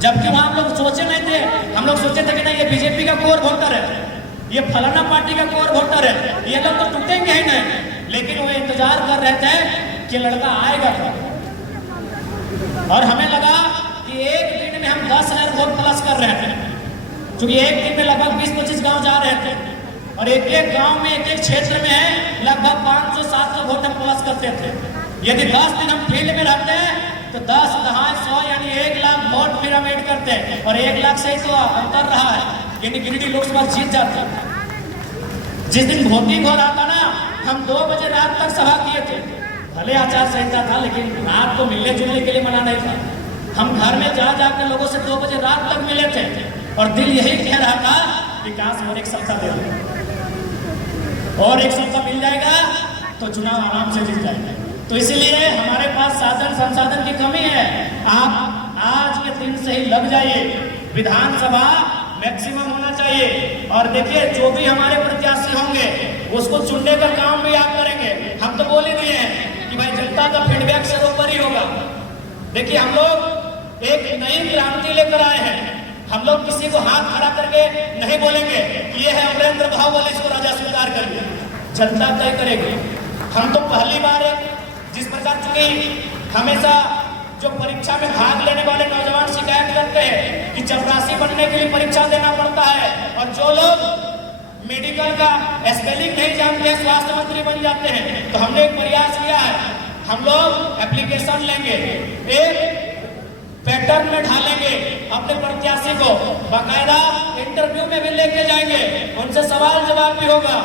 जबकि वहां हम लोग सोचे नहीं थे, हम लोग सोचे थे कि नहीं ये बीजेपी का कोर वोटर है, ये फलाना पार्टी का कोर वोटर है, ये लोग तो टूटेंगे ही नहीं, लेकिन वो इंतजार कर रहे थे कि लड़का आएगा। और हमें लगा कि एक दिन में हम 10,000 वोट प्लस कर रहे थे, क्योंकि एक दिन में लगभग 20-25 गांव जा रहे थे, और एक एक गांव में, एक एक क्षेत्र में लगभग 500-700 वोट हम प्लस करते थे। यदि 10 दिन हम फील्ड में रहते हैं तो 10 दहाई 100 यानी 1 लाख वोट पिरामिड करते हैं, और 1 लाख से ही तो उतर रहा है, यानी गिरिडीह लोकसभा जीत जाते हैं। जिस दिन वोटिंग हो रहा था ना, हम 2 बजे रात तक सभा किए थे। भले आचार संहिता था, लेकिन रात को मिलने जुलने के लिए मना नहीं था। हम घर में जा जाकर लोगों से 2 बजे रात तक मिले थे, और दिल यही कह रहा था विकास और 1 सप्ताह दे दो, और 1 सप्ताह मिल जाएगा तो चुनाव आराम से जीत जाएगा। तो इसलिए हमारे पास साधन संसाधन की कमी है। आप आज के दिन से ही लग जाइए, विधानसभा मैक्सिमम होना चाहिए। और देखिए, जो भी हमारे प्रत्याशी होंगे उसको चुनने का काम भी आप करेंगे। हम तो बोल ही दिए हैं कि भाई जनता का फीडबैक सर्वोपरि होगा। देखिए, हम लोग एक नई क्रांति लेकर आए हैं। हम लोग किसी को हाथ खड़ा करके नहीं बोलेंगे कि ये है अमरेंद्र बाहुबली, इसको राजा स्वीकार करिए। जनता तय करेगी। हम तो पहली बार जिस प्रकार की हमेशा जो परीक्षा में भाग लेने वाले नौजवान शिकायत करते हैं कि चपरासी बनने के लिए परीक्षा देना पड़ता है, और जो लोग मेडिकल का स्पेलिंग नहीं जानते हैं स्वास्थ्य मंत्री बन जाते हैं। तो हमने एक प्रयास किया है, हम लोग एप्लीकेशन लेंगे, एक पैटर्न में ढालेंगे, अपने प्रत्याशी को बाकायदा इंटरव्यू में भी लेके जाएंगे, उनसे सवाल जवाब भी होगा।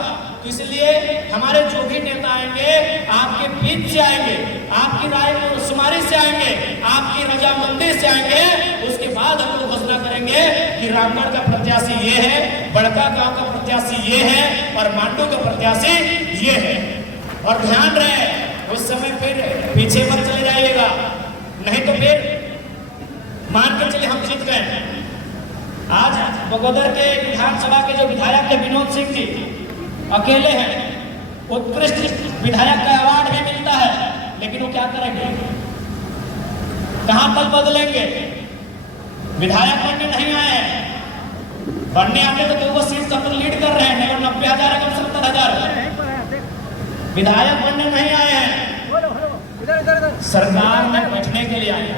तो इसलिए हमारे जो भी नेता आएंगे आपके बीच से आएंगे, आपकी राय शुमारी से आएंगे, आपकी रजामंदी से आएंगे। उसके बाद हम लोग घोषणा करेंगे कि रामगढ़ का प्रत्याशी ये है, बड़का गांव का प्रत्याशी ये है, और मांडू का प्रत्याशी ये है। और ध्यान रहे, उस समय फिर पीछे मत चले जाइएगा, नहीं तो फिर मान के चलिए हम जीत गए। आज बगोदर के विधानसभा के जो विधायक थे विनोद सिंह जी अकेले हैं, उत्कृष्ट विधायक का अवार्ड भी मिलता है, लेकिन वो क्या करेंगे, कहां तक बदलेंगे? विधायक बनने नहीं आए हैं, बनने आते तो 2 सीट तक लीड कर रहे हैं, 90,000 कम 70,000। विधायक बनने नहीं आए हैं, सरकार में बैठने के लिए आए हैं।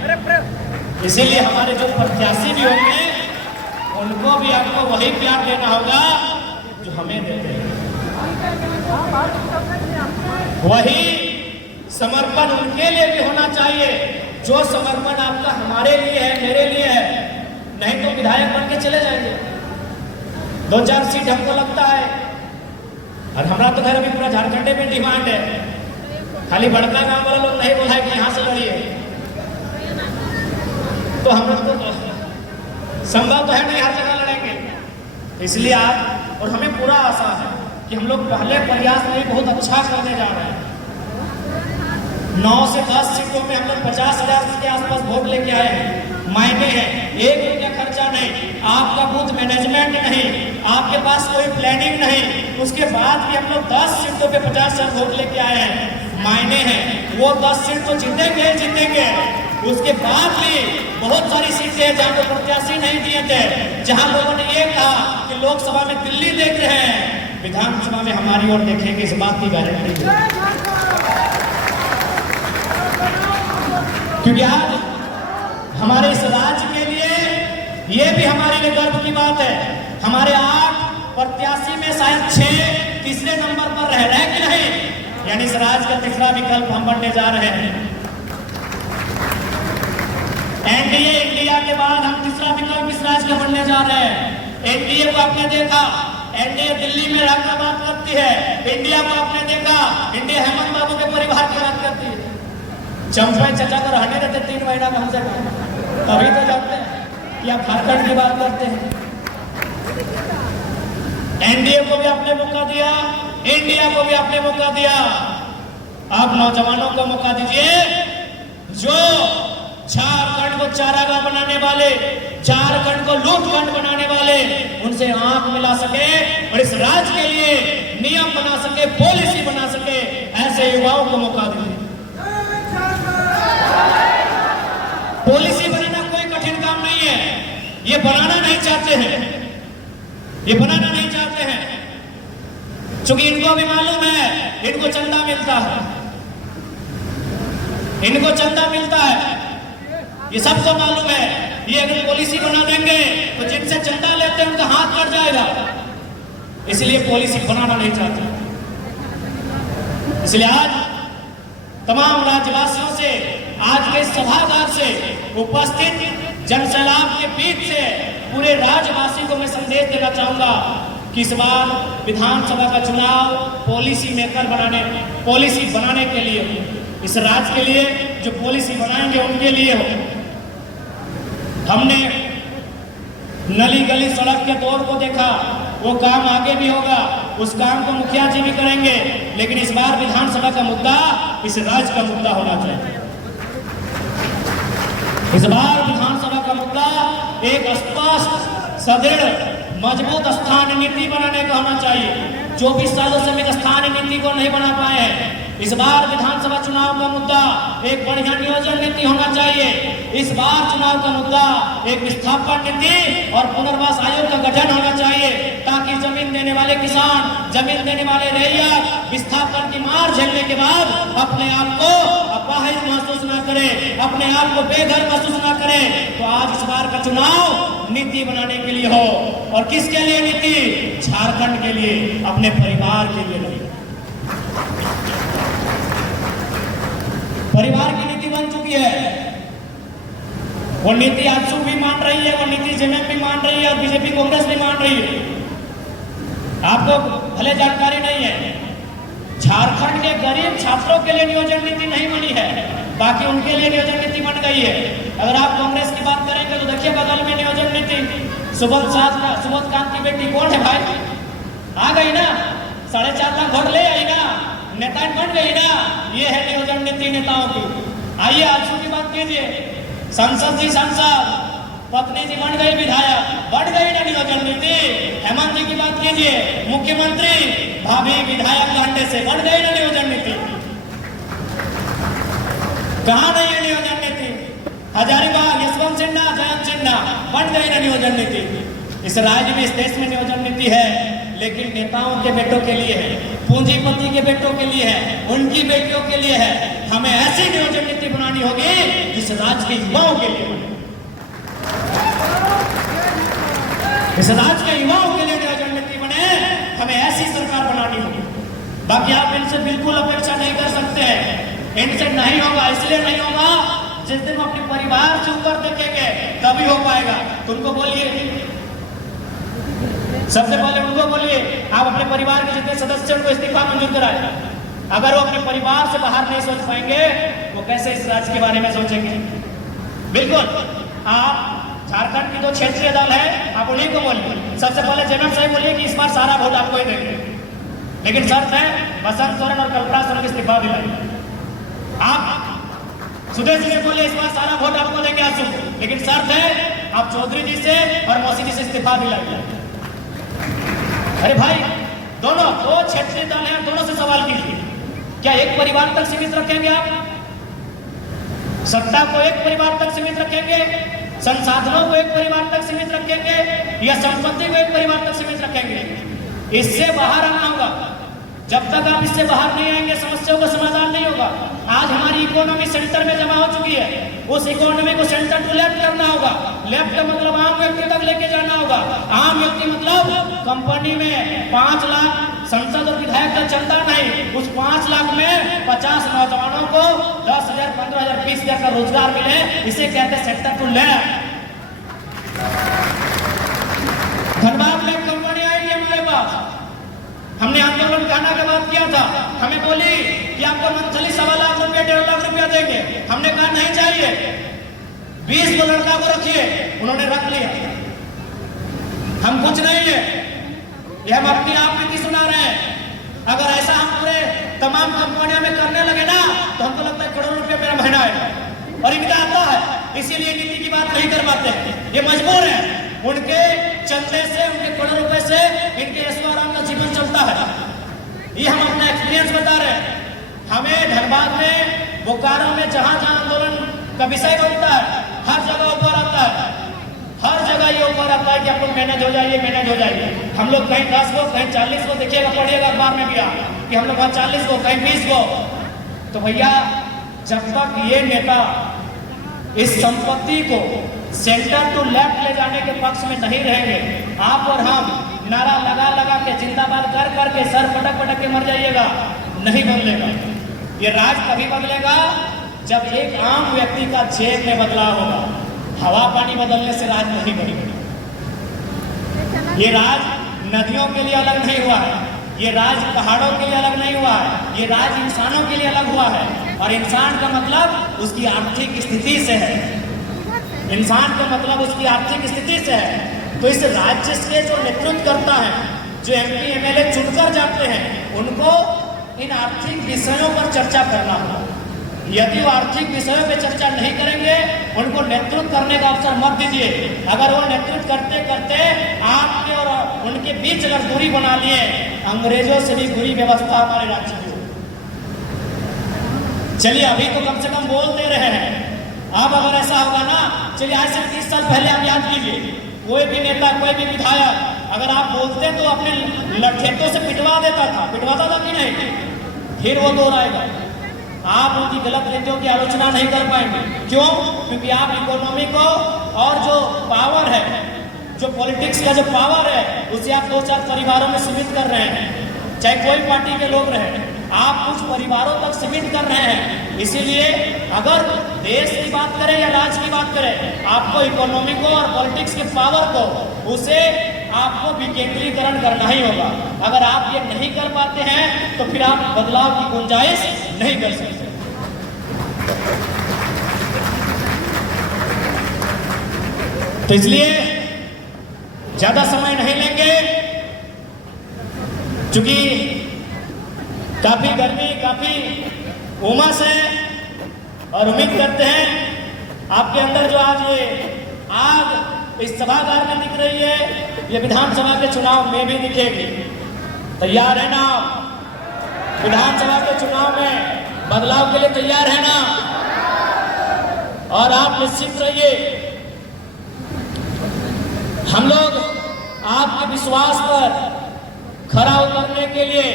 इसीलिए हमारे जो प्रत्याशी भी होंगे उनको भी आपको वही प्यार देना होगा जो हमें देते हैं। वही समर्पण उनके लिए भी होना चाहिए जो समर्पण आपका हमारे लिए है, मेरे लिए है। नहीं तो विधायक बन के चले जाएंगे, 2-4 सीट हमको लगता है। और हमारा तो खैर अभी पूरा झारखंड में डिमांड है, खाली बड़का गांव वाला लोग नहीं बोला है कि यहाँ से लड़िए। तो हम लोग तो संभव तो है नहीं हर जगह लड़ेंगे। इसलिए आज और हमें पूरा आशा है कि हम लोग पहले प्रयास में बहुत अच्छा करने जा रहे हैं। 9 से 10 सीटों में हम लोग 50,000 के आसपास वोट लेके आए हैं। मायने हैं, 1 रुपया खर्चा नहीं, आपका बूथ मैनेजमेंट नहीं, आपके पास कोई प्लानिंग नहीं, उसके बाद भी हम लोग 10 सीटों पे 50,000 वोट लेके आए हैं। मायने हैं, वो 10 सीट तो जीतेंगे जीतेंगे, उसके बाद भी बहुत सारी सीटें जहां को प्रत्याशी नहीं दिए थे, जहां लोगों ने ये कहा कि लोकसभा में दिल्ली देख रहे हैं, विधानसभा में हमारी ओर देखेंगे, इस बात की गारंटी है। क्योंकि आज हमारे इस राज्य के लिए ये भी हमारे लिए गर्व की बात है। हमारे 8 प्रत्याशी में शायद 6 तीसरे नंबर पर रह रहे कि नहीं, यानी इस राज्य का तीसरा विकल्प हम बनने जा रहे हैं। एनडीए इंडिया के बाद हम तीसरा विकल्प इस राज्य का बनने जा रहे हैं। एनडीए को आपने देखा, एनडीए दिल्ली में रहकर बात करती है, इंडिया को आपने देखा, इंडिया हेमंत बाबू के परिवार की बात करती है। चंपा चचा को रहने देते 3 महीना कम से कम, तभी तो जानते हैं कि आप झारखंड की बात करते हैं। एनडीए को भी आपने मौका दिया, इंडिया को भी आपने मौका दिया, आप नौजवानों को मौका दीजिए जो झारखंड को चारागाह बनाने वाले, झारखंड को लूटखंड बनाने वाले, उनसे आंख मिला सके और इस राज्य के लिए नियम बना सके, पॉलिसी बना सके, ऐसे युवाओं को मौका दीजिए। पॉलिसी बनाना कोई कठिन काम नहीं है, ये बनाना नहीं चाहते हैं, ये बनाना नहीं चाहते हैं, क्योंकि इनको भी मालूम है इनको चंदा मिलता है, इनको चंदा मिलता है, ये सबको मालूम है। ये अगर पॉलिसी बना देंगे तो जिनसे चंदा लेते हैं उनका हाथ कट जाएगा, इसलिए पॉलिसी बनाना नहीं चाहते। इसलिए आज तमाम राज्यवासियों से, आज के सभागार से उपस्थित जनसैलाब के बीच से पूरे राज्यवासी को मैं संदेश देना चाहूंगा कि इस बार विधानसभा का चुनाव पॉलिसी बनाने के लिए, इस राज्य के लिए जो पॉलिसी बनाएंगे उनके लिए हो। हमने नली गली सड़क के दौर को देखा, वो काम आगे भी होगा, उस काम को मुखिया जी भी करेंगे, लेकिन इस बार विधानसभा का मुद्दा इस राज्य का मुद्दा होना चाहिए। इस बार विधानसभा का मुद्दा एक स्पष्ट, सदृढ़, मजबूत स्थानीय नीति बनाने का होना चाहिए। 24 सालों से हम एक स्थानीय नीति को नहीं बना पाए हैं। इस बार विधानसभा चुनाव का मुद्दा एक बढ़िया नियोजन नीति होना चाहिए। इस बार चुनाव का मुद्दा एक विस्थापन नीति और पुनर्वास आयोग का गठन होना चाहिए, ताकि जमीन देने वाले किसान, जमीन देने वाले रैया विस्थापन की मार झेलने के बाद अपने आप को अपाहिज महसूस न करे, अपने आप को बेघर महसूस न करे। तो आज इस बार का चुनाव नीति बनाने के लिए हो, और किसके लिए नीति? झारखंड के लिए, अपने परिवार के लिए नहीं। परिवार की नीति बन चुकी है, वो नीति आजसू भी मान रही है, वो नीति जेएमएम भी मान रही है और बीजेपी कांग्रेस भी मान रही है। आपको भले जानकारी नहीं है, झारखंड के गरीब छात्रों के लिए नियोजन नीति नहीं बनी है, बाकी उनके लिए नियोजन नीति बन गई है। अगर आप कांग्रेस की बात करेंगे तो देखिए बगल में नियोजन नीति, सुबोध कांत की बेटी कौन है भाई? आ गई ना, 4.5 लाख वोट ले आई ना, नेता बन गई ना। ये है नियोजन नीति नेताओं की। आइए आजसू की बात कीजिए, संसद जी सांसद, पत्नी जी बन गई विधायक, बढ़ गई ना नियोजन नीति। हेमंत जी की बात कीजिए, मुख्यमंत्री, भाभी विधायक बनने से बढ़ गई ना नियोजन नीति। कहां नहीं है नियोजन नीति? हजारीबाग, यशवंत सिन्हा, जयंत सिन्हा, बन गई ना नियोजन नीति। इस राज्य में, इस देश में नियोजन नीति है, लेकिन नेताओं के बेटों के लिए है, पूंजीपति के बेटों के लिए है, उनकी बेटियों के लिए है। हमें ऐसी नियोजन नीति बनानी होगी जिस राज्य के युवाओं के लिए बने, इस राज्य के युवाओं के लिए नियोजन नीति बने। हमें ऐसी सरकार बनानी होगी। बाकी आप इनसे बिल्कुल अपेक्षा नहीं कर सकते हैं, इनसे नहीं होगा। इसलिए नहीं होगा, जिस दिन अपने परिवार से ऊपर देखेंगे तभी हो पाएगा। तुमको बोलिए, सबसे पहले उनको बोलिए, आप अपने परिवार के जितने सदस्यों को इस्तीफा मंजूर कराए। अगर वो अपने परिवार से बाहर नहीं सोच पाएंगे, वो कैसे इस राज्य के बारे में सोचेंगे? बिल्कुल, आप झारखंड की 2 क्षेत्रीय दल है, आप उन्हीं को बोलिए। सबसे पहले जेएमएम साहब बोलिए कि इस बार सारा वोट आपको ही देंगे, लेकिन शर्त है बसंत सोरेन और कल्पना सोरेन की इस्तीफा दिलाइए। आप सुदेश जी से बोलिए, इस बार सारा वोट आपको देंगे आजसू, लेकिन शर्त है आप चौधरी जी से और मौसी जी से इस्तीफा दिलाइए। अरे भाई, दोनों 2 क्षेत्रीय दल हैं, दोनों से सवाल कीजिए, क्या एक परिवार तक सीमित रखेंगे आप? सत्ता को एक परिवार तक सीमित रखेंगे? संसाधनों को एक परिवार तक सीमित रखेंगे? या संपत्ति को एक परिवार तक सीमित रखेंगे? इससे बाहर आना होगा। जब तक आप इससे बाहर नहीं आएंगे, समस्याओं का समाधान नहीं होगा। आज हमारी इकोनॉमी सेंटर में जमा हो चुकी है, उस इकोनॉमी को सेंटर टू लेफ्ट करना होगा। लेफ्ट का मतलब आम व्यक्ति तक लेके जाना होगा। आम व्यक्ति मतलब कंपनी में 5 लाख संसद और विधायक का चलता नहीं, उस 5 लाख में 50 नौजवानों को 10,000, 15,000, 20,000 का रोजगार मिले, इसे कहते हैं सेंटर टू लेफ्ट। धनबाद में कंपनी आई थी हमारे पास, हमने आंदोलन करने के बाद किया था, हमें बोली कि आपको मंथली 1.25 लाख रुपया, 1.5 लाख रुपया देंगे। हमने कहा नहीं चाहिए, 20 को लड़का को रखिए, उन्होंने रख लिया। हम कुछ नहीं है, ये हम अपनी आप नीति सुना रहे हैं। अगर ऐसा हम पूरे तमाम कंपनियों में करने लगे ना, तो हमको लगता है करोड़ रुपया मेरा महीना है, और इनका आता है, इसीलिए नीति की बात नहीं कर पाते। ये मजबूर है, उनके चलने से, उनके करोड़ों रुपए से इनके ऐश्वर्य का जीवन चलता है। ये हम अपना एक्सपीरियंस बता रहे हैं। हमें धनबाद में, बोकारो में, जहां जहां आंदोलन का विषय बनता है, हर जगह ऊपर आता है, हर जगह ये ऊपर आता है कि आप लोग मैनेज हो जाइए, मैनेज हो जाइए। हम लोग कहीं 10 को, कहीं 40 को, देखिएगा, पढ़िएगा अखबार में भी आ कि हम लोग वहां 40 को, कहीं 20 को। तो भैया, जब तक ये नेता इस संपत्ति को सेंटर टू लेफ्ट ले जाने के पक्ष में नहीं रहेंगे, आप और हम नारा लगा लगा के, जिंदाबाद कर करके सर पटक पटक के मर जाइएगा, नहीं बदलेगा। ये राज तभी बदलेगा जब एक आम व्यक्ति का जेब में बदलाव होगा। हवा पानी बदलने से राज नहीं बनेगा। ये राज नदियों के लिए अलग नहीं हुआ है, ये राज पहाड़ों के लिए अलग नहीं हुआ है, ये राज इंसानों के लिए अलग हुआ है। और इंसान का मतलब उसकी आर्थिक स्थिति से है, इंसान का मतलब उसकी आर्थिक स्थिति से है। तो इस राज्य के जो नेतृत्व करता है, जो एमपी एमएलए चुनकर जाते हैं, उनको इन आर्थिक विषयों पर चर्चा करना होगा। यदि वो आर्थिक विषयों पर चर्चा नहीं करेंगे, उनको नेतृत्व करने का अवसर मत दीजिए। अगर वो नेतृत्व करते करते आपके और उनके बीच अगर दूरी बना लिए, अंग्रेजों से भी बुरी व्यवस्था हमारे राज्य की। चलिए अभी तो कम से कम बोल दे रहे हैं, अब अगर ऐसा होगा ना, चलिए आज से 30 साल पहले आप याद कीजिए, कोई भी नेता, कोई भी विधायक अगर आप बोलते तो अपने लठेतों से पिटवा देता था कि नहीं? फिर वो दोहराएगा। आप उनकी गलत नीतियों की आलोचना नहीं कर पाएंगे। क्यों? क्योंकि आप इकोनॉमी को और जो पावर है, जो पॉलिटिक्स का जो पावर है, उसे आप 2-4 परिवारों में सीमित कर रहे हैं। चाहे कोई पार्टी के लोग रहे, आप कुछ परिवारों तक सीमित कर रहे हैं। इसीलिए अगर देश की बात करें या राज्य की बात करें, आपको इकोनॉमी को और पॉलिटिक्स के पावर को, उसे आपको विकेंद्रीकरण करना ही होगा। अगर आप ये नहीं कर पाते हैं तो फिर आप बदलाव की गुंजाइश नहीं कर सकते। तो इसलिए ज्यादा समय नहीं लेंगे, क्योंकि काफी गर्मी, काफी उमस है, और उम्मीद करते हैं आपके अंदर जो आज ये आग इस सभागार में दिख रही है, ये विधानसभा के चुनाव में भी दिखेगी। तैयार है ना? विधानसभा के चुनाव में बदलाव के लिए तैयार है ना? और आप निश्चित रहिए, हम लोग आपके विश्वास पर खरा उतरने के लिए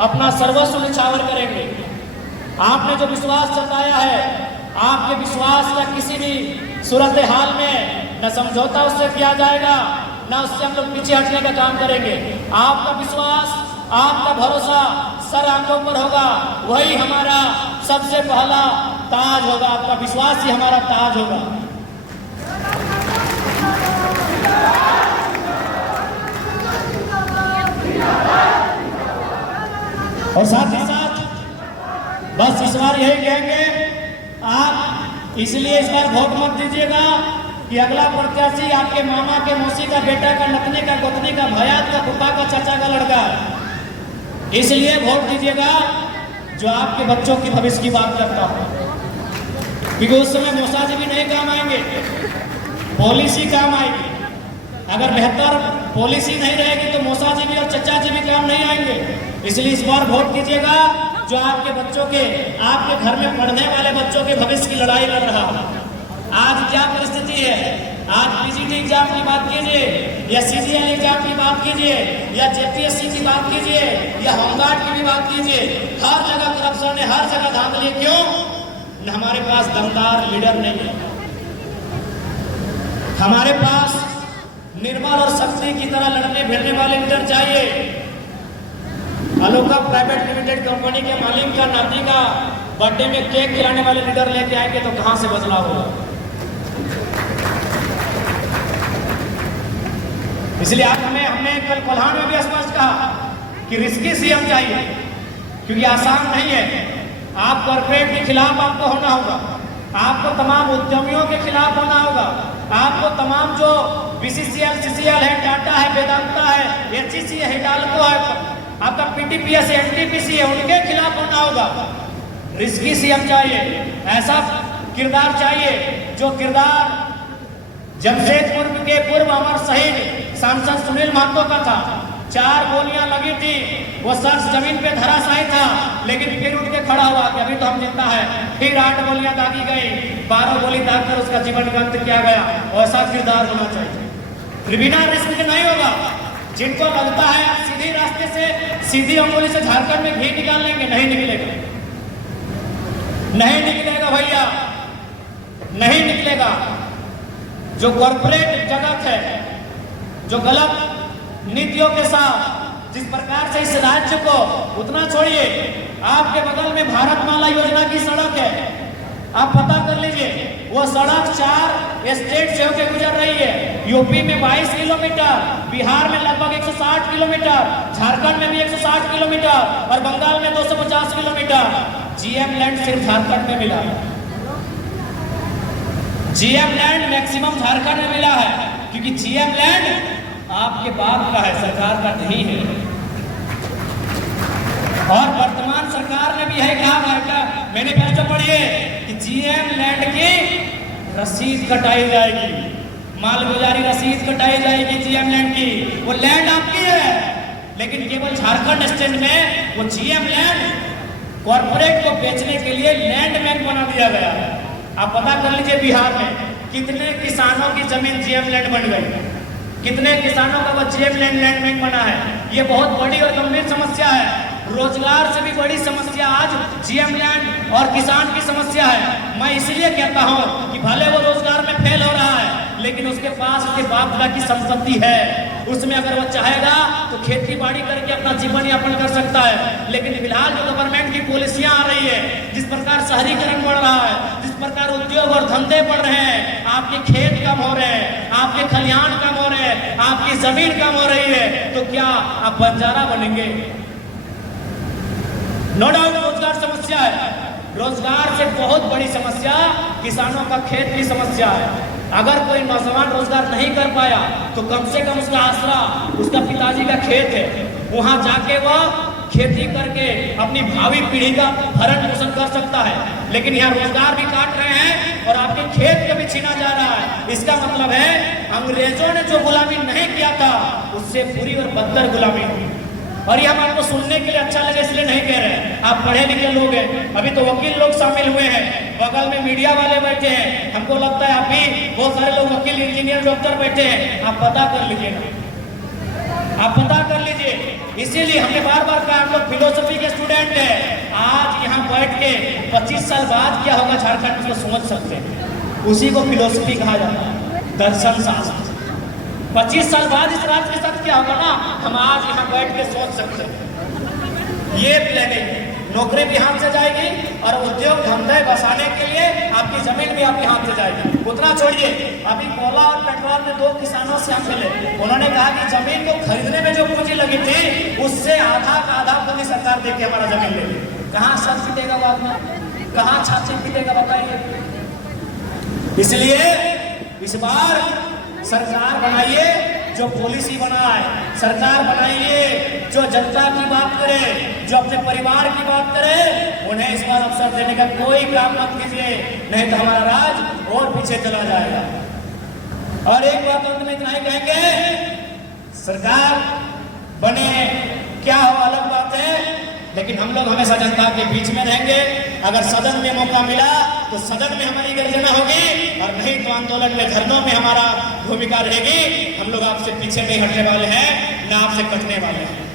अपना सर्वस्व निछावर करेंगे। आपने जो विश्वास जताया है, आपके विश्वास का किसी भी सूरत हाल में न समझौता उससे किया जाएगा, न उससे हम लोग पीछे हटने का काम करेंगे। आपका विश्वास, आपका भरोसा सर आंखों पर होगा, वही हमारा सबसे पहला ताज होगा। आपका विश्वास ही हमारा ताज होगा। और साथ ही साथ बस इस बार यही कहेंगे, आप इसलिए इस बार वोट मत दीजिएगा कि अगला प्रत्याशी आपके मामा के मौसी का बेटा का, नतने का, गोतनी का, भैया का, फूफा का, चाचा का लड़का। इसलिए वोट दीजिएगा जो आपके बच्चों की भविष्य की बात करता हो, क्योंकि उस समय मौसा जी भी नहीं काम आएंगे, पॉलिसी काम आएगी। अगर बेहतर पॉलिसी नहीं रहेगी तो मौसा जी भी और चचा जी भी काम नहीं आएंगे। इसलिए इस बार वोट कीजिएगा जो आपके बच्चों के, आपके घर में पढ़ने वाले बच्चों के भविष्य की लड़ाई लड़ रहा है। आज क्या परिस्थिति है? आज पीजीटी एग्जाम की बात कीजिए, या सीजीएल एग्जाम की बात कीजिए, या जेपीएससी की बात कीजिए, या होमगार्ड की भी बात कीजिए, हर जगह करप्शन है, हर जगह धांधली। क्यों? हमारे पास दमदार लीडर नहीं है। हमारे पास निर्मल और शक्ति की तरह लड़ने भिड़ने वाले लीडर चाहिए। अलोका प्राइवेट लिमिटेड कंपनी के मालिक का नाती का बर्थडे में केक खिलाने वाले लीडर लेके आएंगे तो कहां से बदलाव होगा? इसलिए आज हमने कल कोल्हान में भी स्पष्ट कहा कि रिस्की सीएम चाहिए, क्योंकि आसान नहीं है। आप कॉर्पोरेट के खिलाफ आपको होना होगा, आपको तमाम उद्यमियों के खिलाफ होना होगा, आपको तमाम जो बीसीसीएल, सीसीएल है, टाटा है, वेदांता है, एचईसी है, हिंडाल्को है, आपका पीटीपीएस है, एनटीपीसी है, उनके खिलाफ होना होगा। रिस्की सीएम चाहिए, ऐसा किरदार चाहिए जो किरदार जमशेदपुर के पूर्व अमर शहीद सांसद सुनील महतो का था। 4 गोलियां लगी थी, वो सर जमीन पे धराशायी था, लेकिन फिर उठ के खड़ा हुआ कि अभी तो हम जिंदा है। फिर 8 गोलियां दागी गई, 12 गोली दागकर उसका जीवन का अंत किया गया। ऐसा किरदार होना चाहिए। बिना रिस्क के नहीं होगा। जिनको लगता है सीधी रास्ते से, सीधी अंगुली से झारखंड में घी निकाल लेंगे, नहीं निकलेगा, नहीं निकलेगा भैया, नहीं निकलेगा। जो कॉर्पोरेट जगत है, जो गलत नीतियों के साथ जिस प्रकार से इस राज्य को, उतना छोड़िए, आपके बगल में भारतमाला योजना की सड़क है, आप पता कर लीजिए। वो सड़क 4 स्टेट से होकर गुजर रही है। यूपी में 22 किलोमीटर, बिहार में लगभग 160 किलोमीटर, झारखंड में भी 160 किलोमीटर और बंगाल में 250 किलोमीटर। जीएम लैंड सिर्फ झारखंड में मिला है। जीएम लैंड मैक्सिमम झारखंड में मिला है, क्योंकि जीएम लैंड आपके बाप का है, सरकार का नहीं है। और वर्तमान सरकार ने भी है कहा, मैंने पहले पढ़िए कि जीएम लैंड की रसीद कटाई जाएगी, मालगुजारी रसीद कटाई जाएगी जीएम लैंड की। वो लैंड आपकी है, लेकिन केवल झारखंड स्टेट में वो जीएम लैंड कॉर्पोरेट को बेचने के लिए लैंड बैंक बना दिया गया। आप पता कर लीजिए बिहार में कितने किसानों की जमीन जीएम लैंड बन गई, कितने किसानों का वो जीएम लैंड बैंक बना है। ये बहुत बड़ी और गंभीर समस्या है। रोजगार से भी बड़ी समस्या आज जीएम लैंड और किसान की समस्या है। मैं इसलिए कहता हूं कि भले वो रोजगार में फेल हो रहा है, लेकिन उसके पास उसके बाप दादा की संपत्ति है। उसमें अगर वो चाहेगा तो खेती बाड़ी करके अपना जीवन यापन कर सकता है। लेकिन फिलहाल जो गवर्नमेंट की पॉलिसियां आ रही है, जिस प्रकार शहरीकरण बढ़ रहा है, जिस प्रकार उद्योग और धंधे बढ़ रहे हैं, आपके खेत कम हो रहे हैं, आपके खलिहान कम हो रहे हैं, आपकी जमीन कम हो रही है, तो क्या आप बंजारा बनेंगे? नो डाउट रोजगार समस्या है। रोजगार से बहुत बड़ी समस्या किसानों का खेत की समस्या है। अगर कोई नौजवान रोजगार नहीं कर पाया तो कम से कम उसका आसरा उसका पिताजी का खेत है, वहां जाके वह खेती करके अपनी भावी पीढ़ी का भरण पोषण कर सकता है। लेकिन यहाँ रोजगार भी काट रहे हैं और आपके खेत को भी छीना जा रहा है। इसका मतलब है अंग्रेजों ने जो गुलामी नहीं किया था उससे बुरी और बदतर गुलामी हुई। और ये हम आपको सुनने के लिए अच्छा लगे इसलिए नहीं कह रहे हैं, आप पढ़े लिखे लोग हैं, अभी तो वकील लोग शामिल हुए हैं, बगल में मीडिया वाले बैठे हैं, हमको लगता है आप भी बहुत सारे लोग वकील इंजीनियर डॉक्टर बैठे हैं। आप पता कर लीजिएगा, आप पता कर लीजिए। इसीलिए हमने बार बार कहा हम लोग फिलोसफी के स्टूडेंट हैं। आज यहाँ बैठ के 25 साल बाद क्या होगा झारखंड में उसको समझ सकते हैं। उसी को फिलोसफी कहा जाता है, दर्शन शास्त्र। 25 साल बाद इस राज्य के साथ क्या होगा ना, हम आज यहाँ बैठ के सोच सकते हैं। ये प्लानिंग, नौकरी भी हाथ से जाएगी और उद्योग धंधे बसाने के लिए आपकी जमीन भी आपके हाथ से जाएगी। उतना छोड़िए, अभी कोला और पेट्रोल में 2 किसानों से हम मिले, उन्होंने कहा कि जमीन को खरीदने में जो पूंजी लगी थी उससे आधा का आधा पूंजी सरकार देके हमारा जमीन ले ली। कहाँ सच पीटेगा बाद में, कहाँ छाती पीटेगा बताइए। इसलिए इस बार सरकार बनाइए जो पॉलिसी बनाए, सरकार बनाइए जो जनता की बात करे, जो अपने परिवार की बात करे। उन्हें इस बार अवसर देने का कोई काम मत कीजिए, नहीं तो हमारा राज और पीछे चला जाएगा। और एक बात अंत में इतना ही कहेंगे, सरकार बने क्या हो अलग बात है, लेकिन हम लोग हमेशा जनता के बीच में रहेंगे। अगर सदन में मौका मिला तो सदन में हमारी गर्जना होगी, और नहीं तो आंदोलन में, धरनों में हमारा भूमिका रहेगी। हम लोग आपसे पीछे नहीं हटने वाले हैं, ना आपसे कटने वाले हैं।